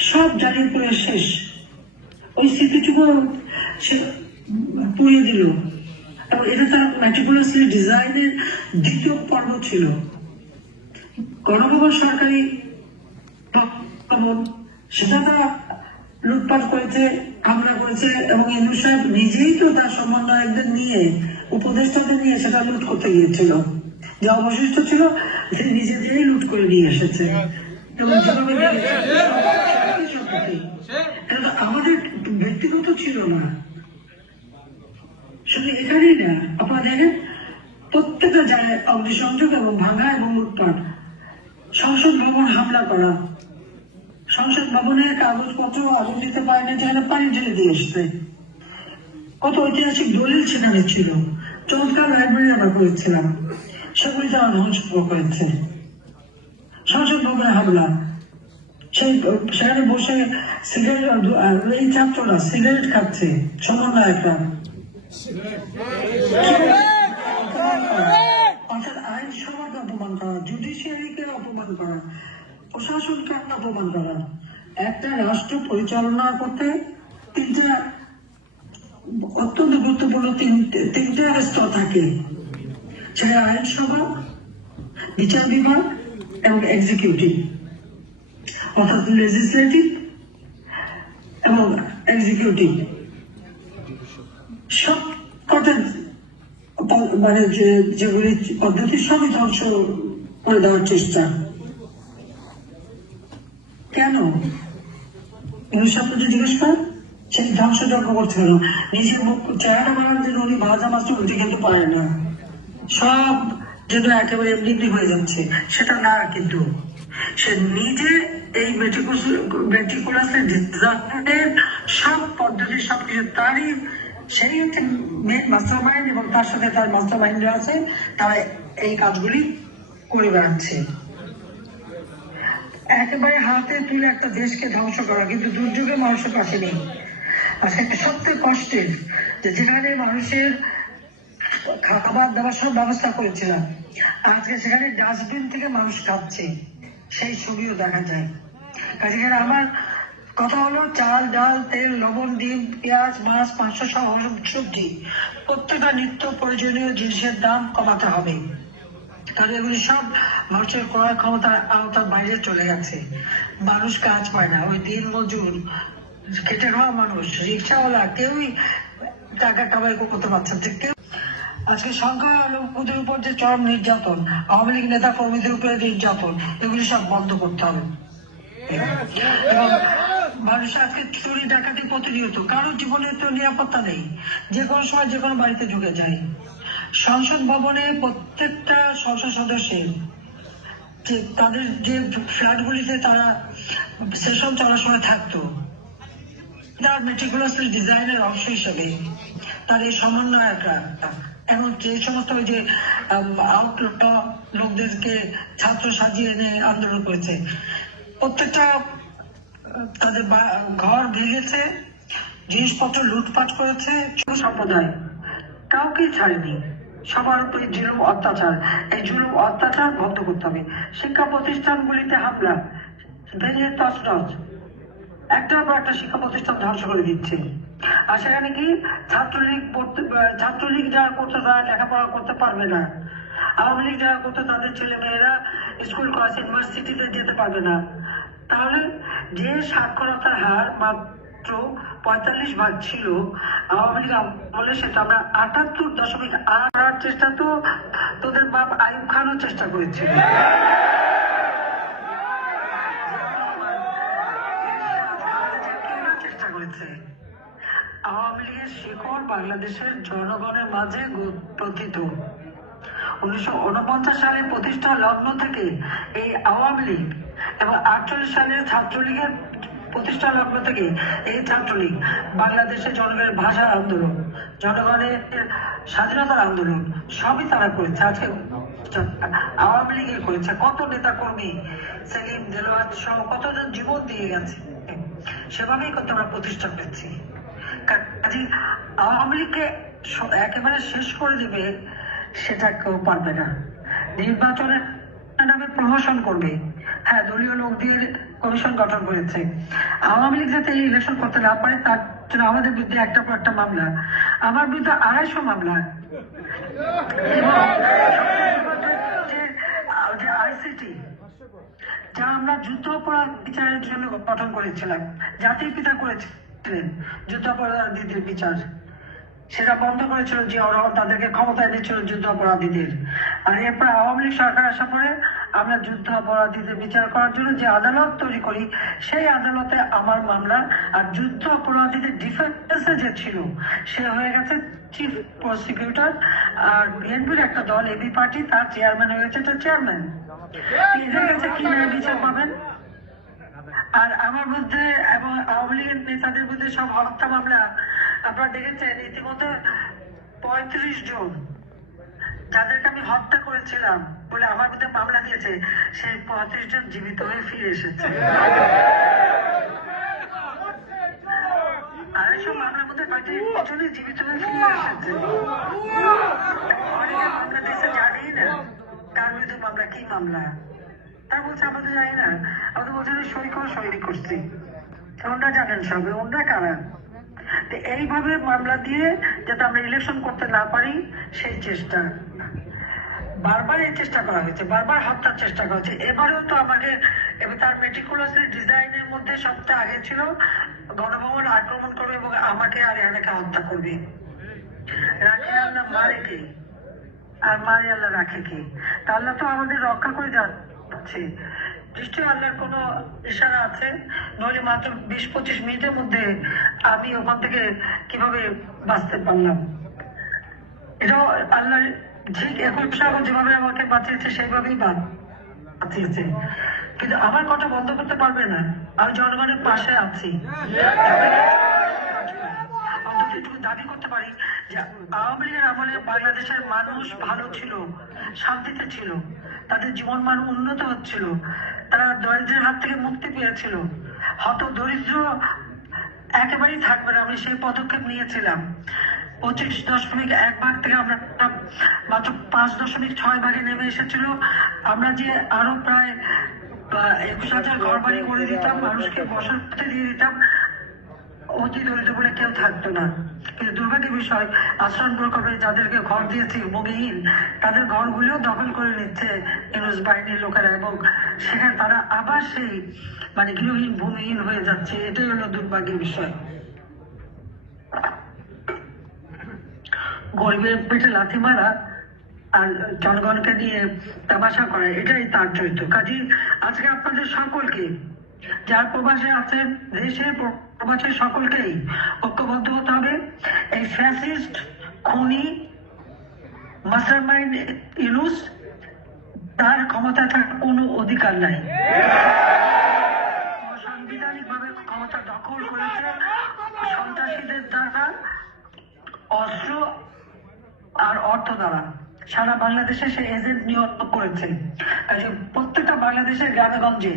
সব জ্বালিয়ে করে শেষ, ওই স্মৃতিটুকু সে পুড়িয়ে দিল। এবং এটা তার ম্যাটিকুলাসলি ডিজাইনের দ্বিতীয় পর্ব ছিল। গণভবন সরকারি ভবন, সেটা তারা লুটপাট করেছে, হামলা করেছে, এবং ইন্দু সাহেব নিজেই তো তার সমন্বয়কদের নিয়ে, উপদেষ্টাদের নিয়ে সেটা লুট করতে গিয়েছিল। যা অবশিষ্ট ছিল তিনি নিজেদেরই লুট করে নিয়ে এসেছে। এবং এটা আমাদের ব্যক্তিগত ছিল না, শুধু এখানেই না, আপনারা দেখেন প্রত্যেকটা জায়গায় অগ্নিসংযোগ এবং ভাঙা এবং লুটপাট। সংসদ ভবন হামলা করা, সংসদ ভবনের কাগজপত্র আগুন দিতে পারেনি, যেখানে পানি ঢেলে দিয়ে এসছে। কত ঐতিহাসিক দলিল সেখানে ছিল, চমৎকার লাইব্রেরি আমরা করেছিলাম, সেগুলি তারা ধ্বংস করেছে। সংসদ ভবনে হামলা, সেখানে বসে সিগারেট, এই ছাত্ররা সিগারেট খাচ্ছে, সমন্বয়করা। অর্থাৎ আইনসভাকে অপমান করা, জুডিশিয়ারিকে অপমান করা, প্রশাসনকে অপমান করা। একটা রাষ্ট্র পরিচালনা করতে তিনটা অত্যন্ত গুরুত্বপূর্ণ তিনটা স্তর থাকে, সেটা আইনসভা, বিচার বিভাগ এবং এক্সিকিউটিভ, অর্থাৎ লেজিসলেটিভ এবং এক্সিকিউটিভ। সব কটা মানে যেগুলি পদ্ধতি সবই ধ্বংস করে দেওয়ার চেষ্টা। কেন? যদি জিজ্ঞেস করেন, সেই ধ্বংসযজ্ঞ করতে হলো। নিজের চেহারা বানানোর জন্য উনি ভাজা মাছটা উঠতে কিন্তু পারে না, সব যেন একেবারে এমনি হয়ে যাচ্ছে, সেটা না। কিন্তু সে নিজে এই মেটিকুলাসের ডিজাইনের সব পদ্ধতি, সবকিছু তারই, সেই হচ্ছে মেন মাস্টার মাইন্ড, এবং তার সাথে তার মাস্টার মাইন্ডরা আছে, তারা এই কাজগুলি করে বেড়াচ্ছে। একেবারে হাতে তুলে একটা দেশকে ধ্বংস করা, কিন্তু দুর্যোগে মানুষের পাশে নেই। আর সেটা সবচেয়ে কষ্টের, যে যেখানে মানুষের খাবার দাবার সব ব্যবস্থা করেছিলাম, আজকে সেখানে ডাস্টবিন থেকে মানুষ খাচ্ছে, সেই ছবিও দেখা যায়। সেখানে আমার কথা হলো, চাল, ডাল, তেল, লবণ, ডিম, পেঁয়াজ, মাছ, মাংস সহ সবজি, প্রত্যেকটা নিত্য প্রয়োজনীয় জিনিসের দাম কমাতে হবে। তাহলে এগুলি সব মানুষের ক্রয় ক্ষমতার আওতার বাইরে চলে গেছে। মানুষ কাজ পায় না, ওই দিন মজুর, খেটে খাওয়া মানুষ, রিক্সাওয়ালা, কেউই টাকা কামাই করতে পারছে না। কেউ আজকে সংখ্যালঘুদের উপর যে চরম নির্যাতন, আওয়ামী লীগ নেতা কর্মীদের উপরে নির্যাতন, এগুলি সব বন্ধ করতে হবে। এবং মানুষ আজকে চুরি ডাকাতি প্রতিনিয়ত, কারো জীবনের তো নিরাপত্তা নেই, যে কোনো সময় যে কোনো বাড়িতে ঢুকে যায়। সংসদ ভবনে প্রত্যেকটা সংসদ সদস্যের যে তাদের যে ফ্ল্যাটগুলিতে তারা সেশন চলার সময় থাকতো, তার মেটিকুলাসলি ডিজাইনের অংশ হিসেবে তার এই সমন্বয়করা এবং যে সমস্ত ওই যে আউটলুক লোকদেরকে ছাত্র সাজিয়ে এনে আন্দোলন করেছে, প্রত্যেকটা তাদের ঘর ভেঙেছে, জিনিসপত্র লুটপাট করেছে। সম্প্রদায় কাউকে ছাড়েনি, সবার উপরে জুলুম অত্যাচার। এই জুলুম অত্যাচার বন্ধ করতে হবে। শিক্ষা প্রতিষ্ঠানগুলিতে হামলা, ভেঙে তছনছ, একটার পর একটা শিক্ষা প্রতিষ্ঠান ধ্বংস করে দিচ্ছে। আর সেখানে কি ছাত্রলীগ যারা করতে, তারা লেখাপড়া করতে পারবে না। আওয়ামী লীগ যারা করতে, তাদের ছেলে মেয়েরা স্কুল কলেজ ইউনিভার্সিটিতে যেতে পারবে না। তাহলে যে সাক্ষরতার হার মাত্র 45% ছিল আওয়ামী লীগ আমলে, সেটা আমরা 78.8 চেষ্টা তো তোদের বাপ আইয়ুব খানও চেষ্টা করেছিল। চেষ্টা করেছে আওয়ামী লীগের শিকড় বাংলাদেশের জনগণের মাঝে প্রথিত। 1949 সালে প্রতিষ্ঠা লগ্ন থেকে এই আওয়ামী লীগ এবং 48 সালের ছাত্রলীগের প্রতিষ্ঠা লগ্ন থেকে এই ছাত্রলীগ বাংলাদেশের জনগণের ভাষার আন্দোলন, জনগণের স্বাধীনতার আন্দোলন সবই তারা করেছে। আজকে আওয়ামী লীগের করেছে, কত নেতা কর্মী সেলিম দেলোয়ার সহ কতজন জীবন দিয়ে গেছে, সেভাবেই করতে আমরা প্রতিষ্ঠা পেয়েছি। কাজে আওয়ামী লীগকে একেবারে শেষ করে দিবে সেটা কেউ পারবে না। নির্বাচনের নামে প্রমোশন করবে, হ্যাঁ দলীয় লোক দিয়ে কমিশন গঠন করেছে। আওয়ামী লীগ যাতে ইলেকশন করতে না পারে তার জন্য আমাদের বিরুদ্ধে একটা পর একটা মামলা, আমার বিরুদ্ধে 250 মামলা, যে আইসিটি যা আমরা যুদ্ধাপরাধ বিচারের জন্য গঠন করেছিলাম, জাতির পিতা করেছিলেন যুদ্ধাপরাধীদের বিচার, সেটা বন্ধ করেছিল জিয়াউর রহমান, তাদেরকে ক্ষমতায় এনেছিল যুদ্ধ অপরাধীদের। আর এরপর আওয়ামী লীগ সরকার আসার পরে আমরা যুদ্ধ অপরাধীদের বিচার করার জন্য যে আদালত তৈরি করি, সেই আদালতে আমার মামলা, আর যুদ্ধ অপরাধীদের ডিফেন্সে যে ছিল সে হয়ে গেছে চিফ প্রসিকিউটর, আর বিএনপির একটা দল এবি পার্টি তার চেয়ারম্যান হয়ে গেছে চেয়ারম্যান। এদের কাছে কি ন্যায় বিচার পাবেন? আর আমার মধ্যে এবং আওয়ামী লীগের নেতাদের মধ্যে সব হত্যা মামলা আপনারা দেখেছেন, ইতিমধ্যে 35 জন যাদেরকে আমি হত্যা করেছিলাম বলে আমার মধ্যে মামলা দিয়েছে, সেই 35 জন জীবিত হয়ে ফিরে এসেছে। 250 মামলার মধ্যে 35 জনই জীবিত হয়ে ফিরে এসেছে। অনেকে মামলা দিয়েছে জানি না কার বিরুদ্ধে মামলা, কি মামলা তারা বলছে আমরা তো জানি না, আমাদের বলছে সই করছি, ওনারা জানেন সবে, ওনারা কারা। এইভাবে মামলা দিয়ে যাতে আমরা ইলেকশন করতে না পারি সেই চেষ্টা, বারবার এই চেষ্টা করা হয়েছে, বারবার হত্যার চেষ্টা করা হয়েছে। এবারেও তো আমাকে, এবার তার মেটিকুলাসলি ডিজাইনের মধ্যে সবচেয়ে আগে ছিল গণভবন আক্রমণ করবে এবং আমাকে আর এনাকে হত্যা করবে। রাখে আল্লাহ মারে কে, আর মারে আল্লাহ রাখে কে? তা আল্লাহ তো আমাদের রক্ষা করে যাচ্ছে, নিশ্চয়ই আল্লাহর কোনো ইশারা আছে, নইলে মাত্র 20-25 মিনিটের মধ্যে আমি ওখান থেকে কিভাবে বাঁচতে পারলাম। এটাও আল্লাহ ঠিক 21 সাগর যেভাবে আমাকে বাঁচিয়েছে সেইভাবেই বাঁচিয়েছে, কিন্তু আমার কথা বন্ধ করতে পারবে না। আমি জনগণের পাশে আছি, অন্তত এটুকু দাবি করতে পারি যে আওয়ামী লীগের আমলে বাংলাদেশের মানুষ ভালো ছিল, শান্তিতে ছিল, তাদের জীবন মান উন্নত হচ্ছিল, তারা দরিদ্রের হাত থেকে মুক্তি পেয়েছিল, হত দরিদ্র একেবারেই থাকবে না। আমি সেই পদক্ষেপ নিয়েছিলাম। 25.1 ভাগ থেকে আমরা মাত্র 5.6 ভাগে নেমে এসেছিল। আমরা যে আরো প্রায় 21,000 ঘর বাড়ি করে দিতাম, মানুষকে বসতি দিয়ে দিতাম, অতি দরিদ্র বলে কেউ থাকতো না। কিন্তু দুর্ভাগ্যের বিষয়, আশ্রম প্রকল্পে যাদেরকে ঘর দিয়েছি ভূমিহীন, তাদের ঘরগুলিও দখল করে নিচ্ছে ইউনুস বাহিনীর লোকেরা, এবং সেখানে তারা আবার সেই গৃহহীন ভূমিহীন হয়ে যাচ্ছে। এটাই হলো দুর্ভাগ্যের বিষয়। গরিবের পেটে লাথি মারা আর জনগণকে নিয়ে তামাশা করা, এটাই তার চরিত্র। কাজী আজকে আপনাদের সকলকে, যার প্রবাসে আছেন, দেশে প্রবাসে, সকলকেই ঐক্যবদ্ধ হতে হবে। এই ফ্যাসিস্ট খুনি মাস্টারমাইন্ড ইউনুস, তার ক্ষমতা থাকার কোনো অধিকার নাই। সাংবিধানিক ভাবে ক্ষমতা দখল করেছে সন্ত্রাসীদের দ্বারা, অস্ত্র আর অর্থ দ্বারা। সারা বাংলাদেশে সে এজেন্ট নিয়োগ করেছে। প্রত্যেকটা বাংলাদেশের গ্রামে গঞ্জে,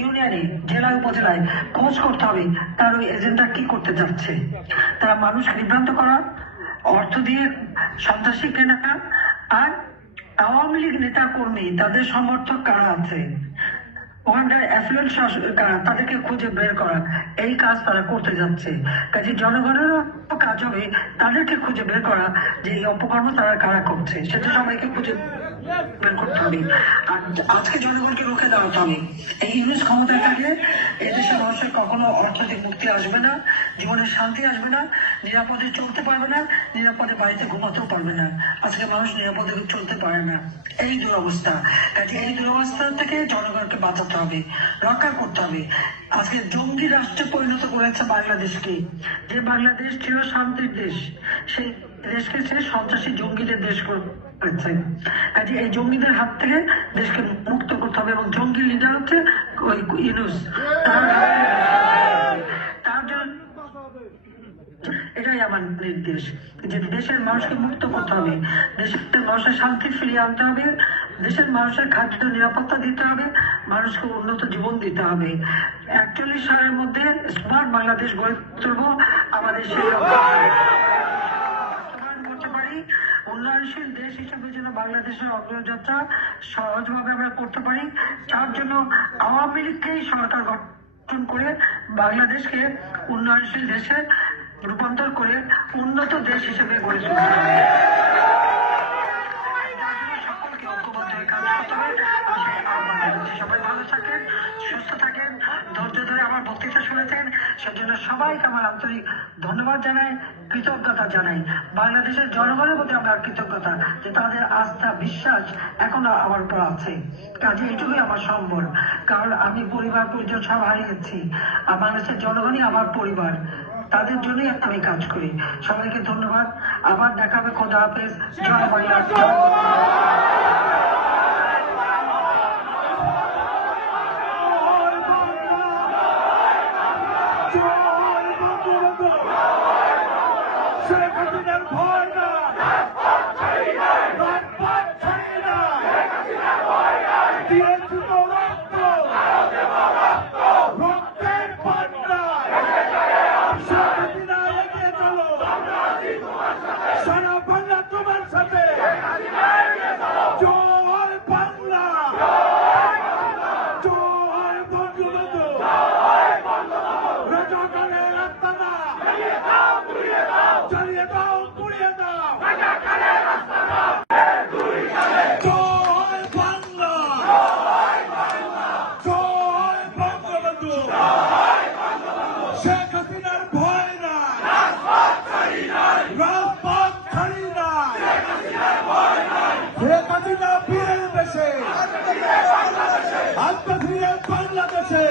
ইউনিয়নে, জেলায়, উপজেলায় খোঁজ করতে হবে তার ওই এজেন্টটা কি করতে যাচ্ছে। তারা মানুষ বিভ্রান্ত করা, অর্থ দিয়ে সন্ত্রাসী কেনা, আর আওয়ামী লীগ নেতা কর্মী তাদের সমর্থক কারা আছে, ওখানকার অ্যাফ্লুয়েন্ট কারা, তাদেরকে খুঁজে বের করা, এই কাজ তারা করতে যাচ্ছে। কাজে জনগণেরও কাজ হবে তাদেরকে খুঁজে বের করা যে এই অপকর্ম তারা কারা করছে, সেটা সবাইকে খুঁজে বের করতে হবে। আর আজকে জনগণকে রুখে দাঁড়াতে হবে। এই ইউনুস ক্ষমতায় থাকলে এদেশের মানুষের কখনো অর্থনৈতিক মুক্তি আসবে না, জীবনের শান্তি আসবে না, নিরাপদে চলতে পারবে না, নিরাপদে বাড়িতে ঘুমাতেও পারবে না। আজকে মানুষ নিরাপদে চলতে পারে না, এই দুরবস্থা। কাজে এই দুরবস্থা থেকে জনগণকে বাঁচাতে হবে, রক্ষা করতে হবে। আজকে জঙ্গি রাষ্ট্রে পরিণত করেছে বাংলাদেশকে। যে বাংলাদেশ ছিল শান্তির দেশ, সেই দেশকে সে সন্ত্রাসী জঙ্গিদের দেশ করেছে। কাজে এই জঙ্গিদের হাত থেকে দেশকে মুক্ত করতে হবে এবং জঙ্গি লিডার হচ্ছে ওই ইউনুস। তার জন্য এটাই আমার নির্দেশ, যে দেশের মানুষকে মুক্ত করতে হবে, দেশের মানুষের শান্তি ফিরিয়ে আনতে হবে, দেশের মানুষের খাদ্য নিরাপত্তা দিতে হবে, মানুষকে উন্নত জীবন দিতে হবে। 41 সালের মধ্যে স্মার্ট বাংলাদেশ গড়ে তুলবো। আমাদের সেই করতে পারি উন্নয়নশীল দেশ হিসেবে যেন বাংলাদেশের অগ্রযাত্রা সহজভাবে আমরা করতে পারি। তার জন্য আওয়ামী লীগকেই সরকার গঠন করে বাংলাদেশকে উন্নয়নশীল দেশে রূপান্তর করে উন্নত দেশ হিসেবে গড়ে তুলতে হবে। সকলকে ঐক্যবদ্ধ হয়ে কাজ করতে হবে। সবাই ভালো থাকেন, সুস্থ থাকেন, ধৈর্য ধরে আমার বক্তৃতা শুনেছেন, সেজন্য সবাইকে আমার আন্তরিক ধন্যবাদ জানাই, কৃতজ্ঞতা জানাই। বাংলাদেশের জনগণের প্রতি আমার কৃতজ্ঞতা যে তাদের আস্থা বিশ্বাস এখনো আমার উপর আছে। কাজে এইটুকুই আমার সম্বল, কারণ আমি পরিবার পরিজন সব হারিয়েছি। বাংলাদেশের জনগণই আমার পরিবার, তাদের জন্যই আমি কাজ করি। সবাইকে ধন্যবাদ, আবার দেখা হবে। খোদা হাফেজ। জয় বাংলা। সারা বাংলা তোমার সাথে। জয় বাংলা, জয় বঙ্গবন্ধু। রাজাকারের আস্তানা জ্বালিয়ে দাও, পুড়িয়ে দাও। জয় বাংলা, জয় বঙ্গবন্ধু। শেখ হাসিনার ভয় নাই, রাজপথ ছাড়ি নাই। শেখ হাসিনা বীরের দেশে, আত্মধীরের বাংলাদেশে।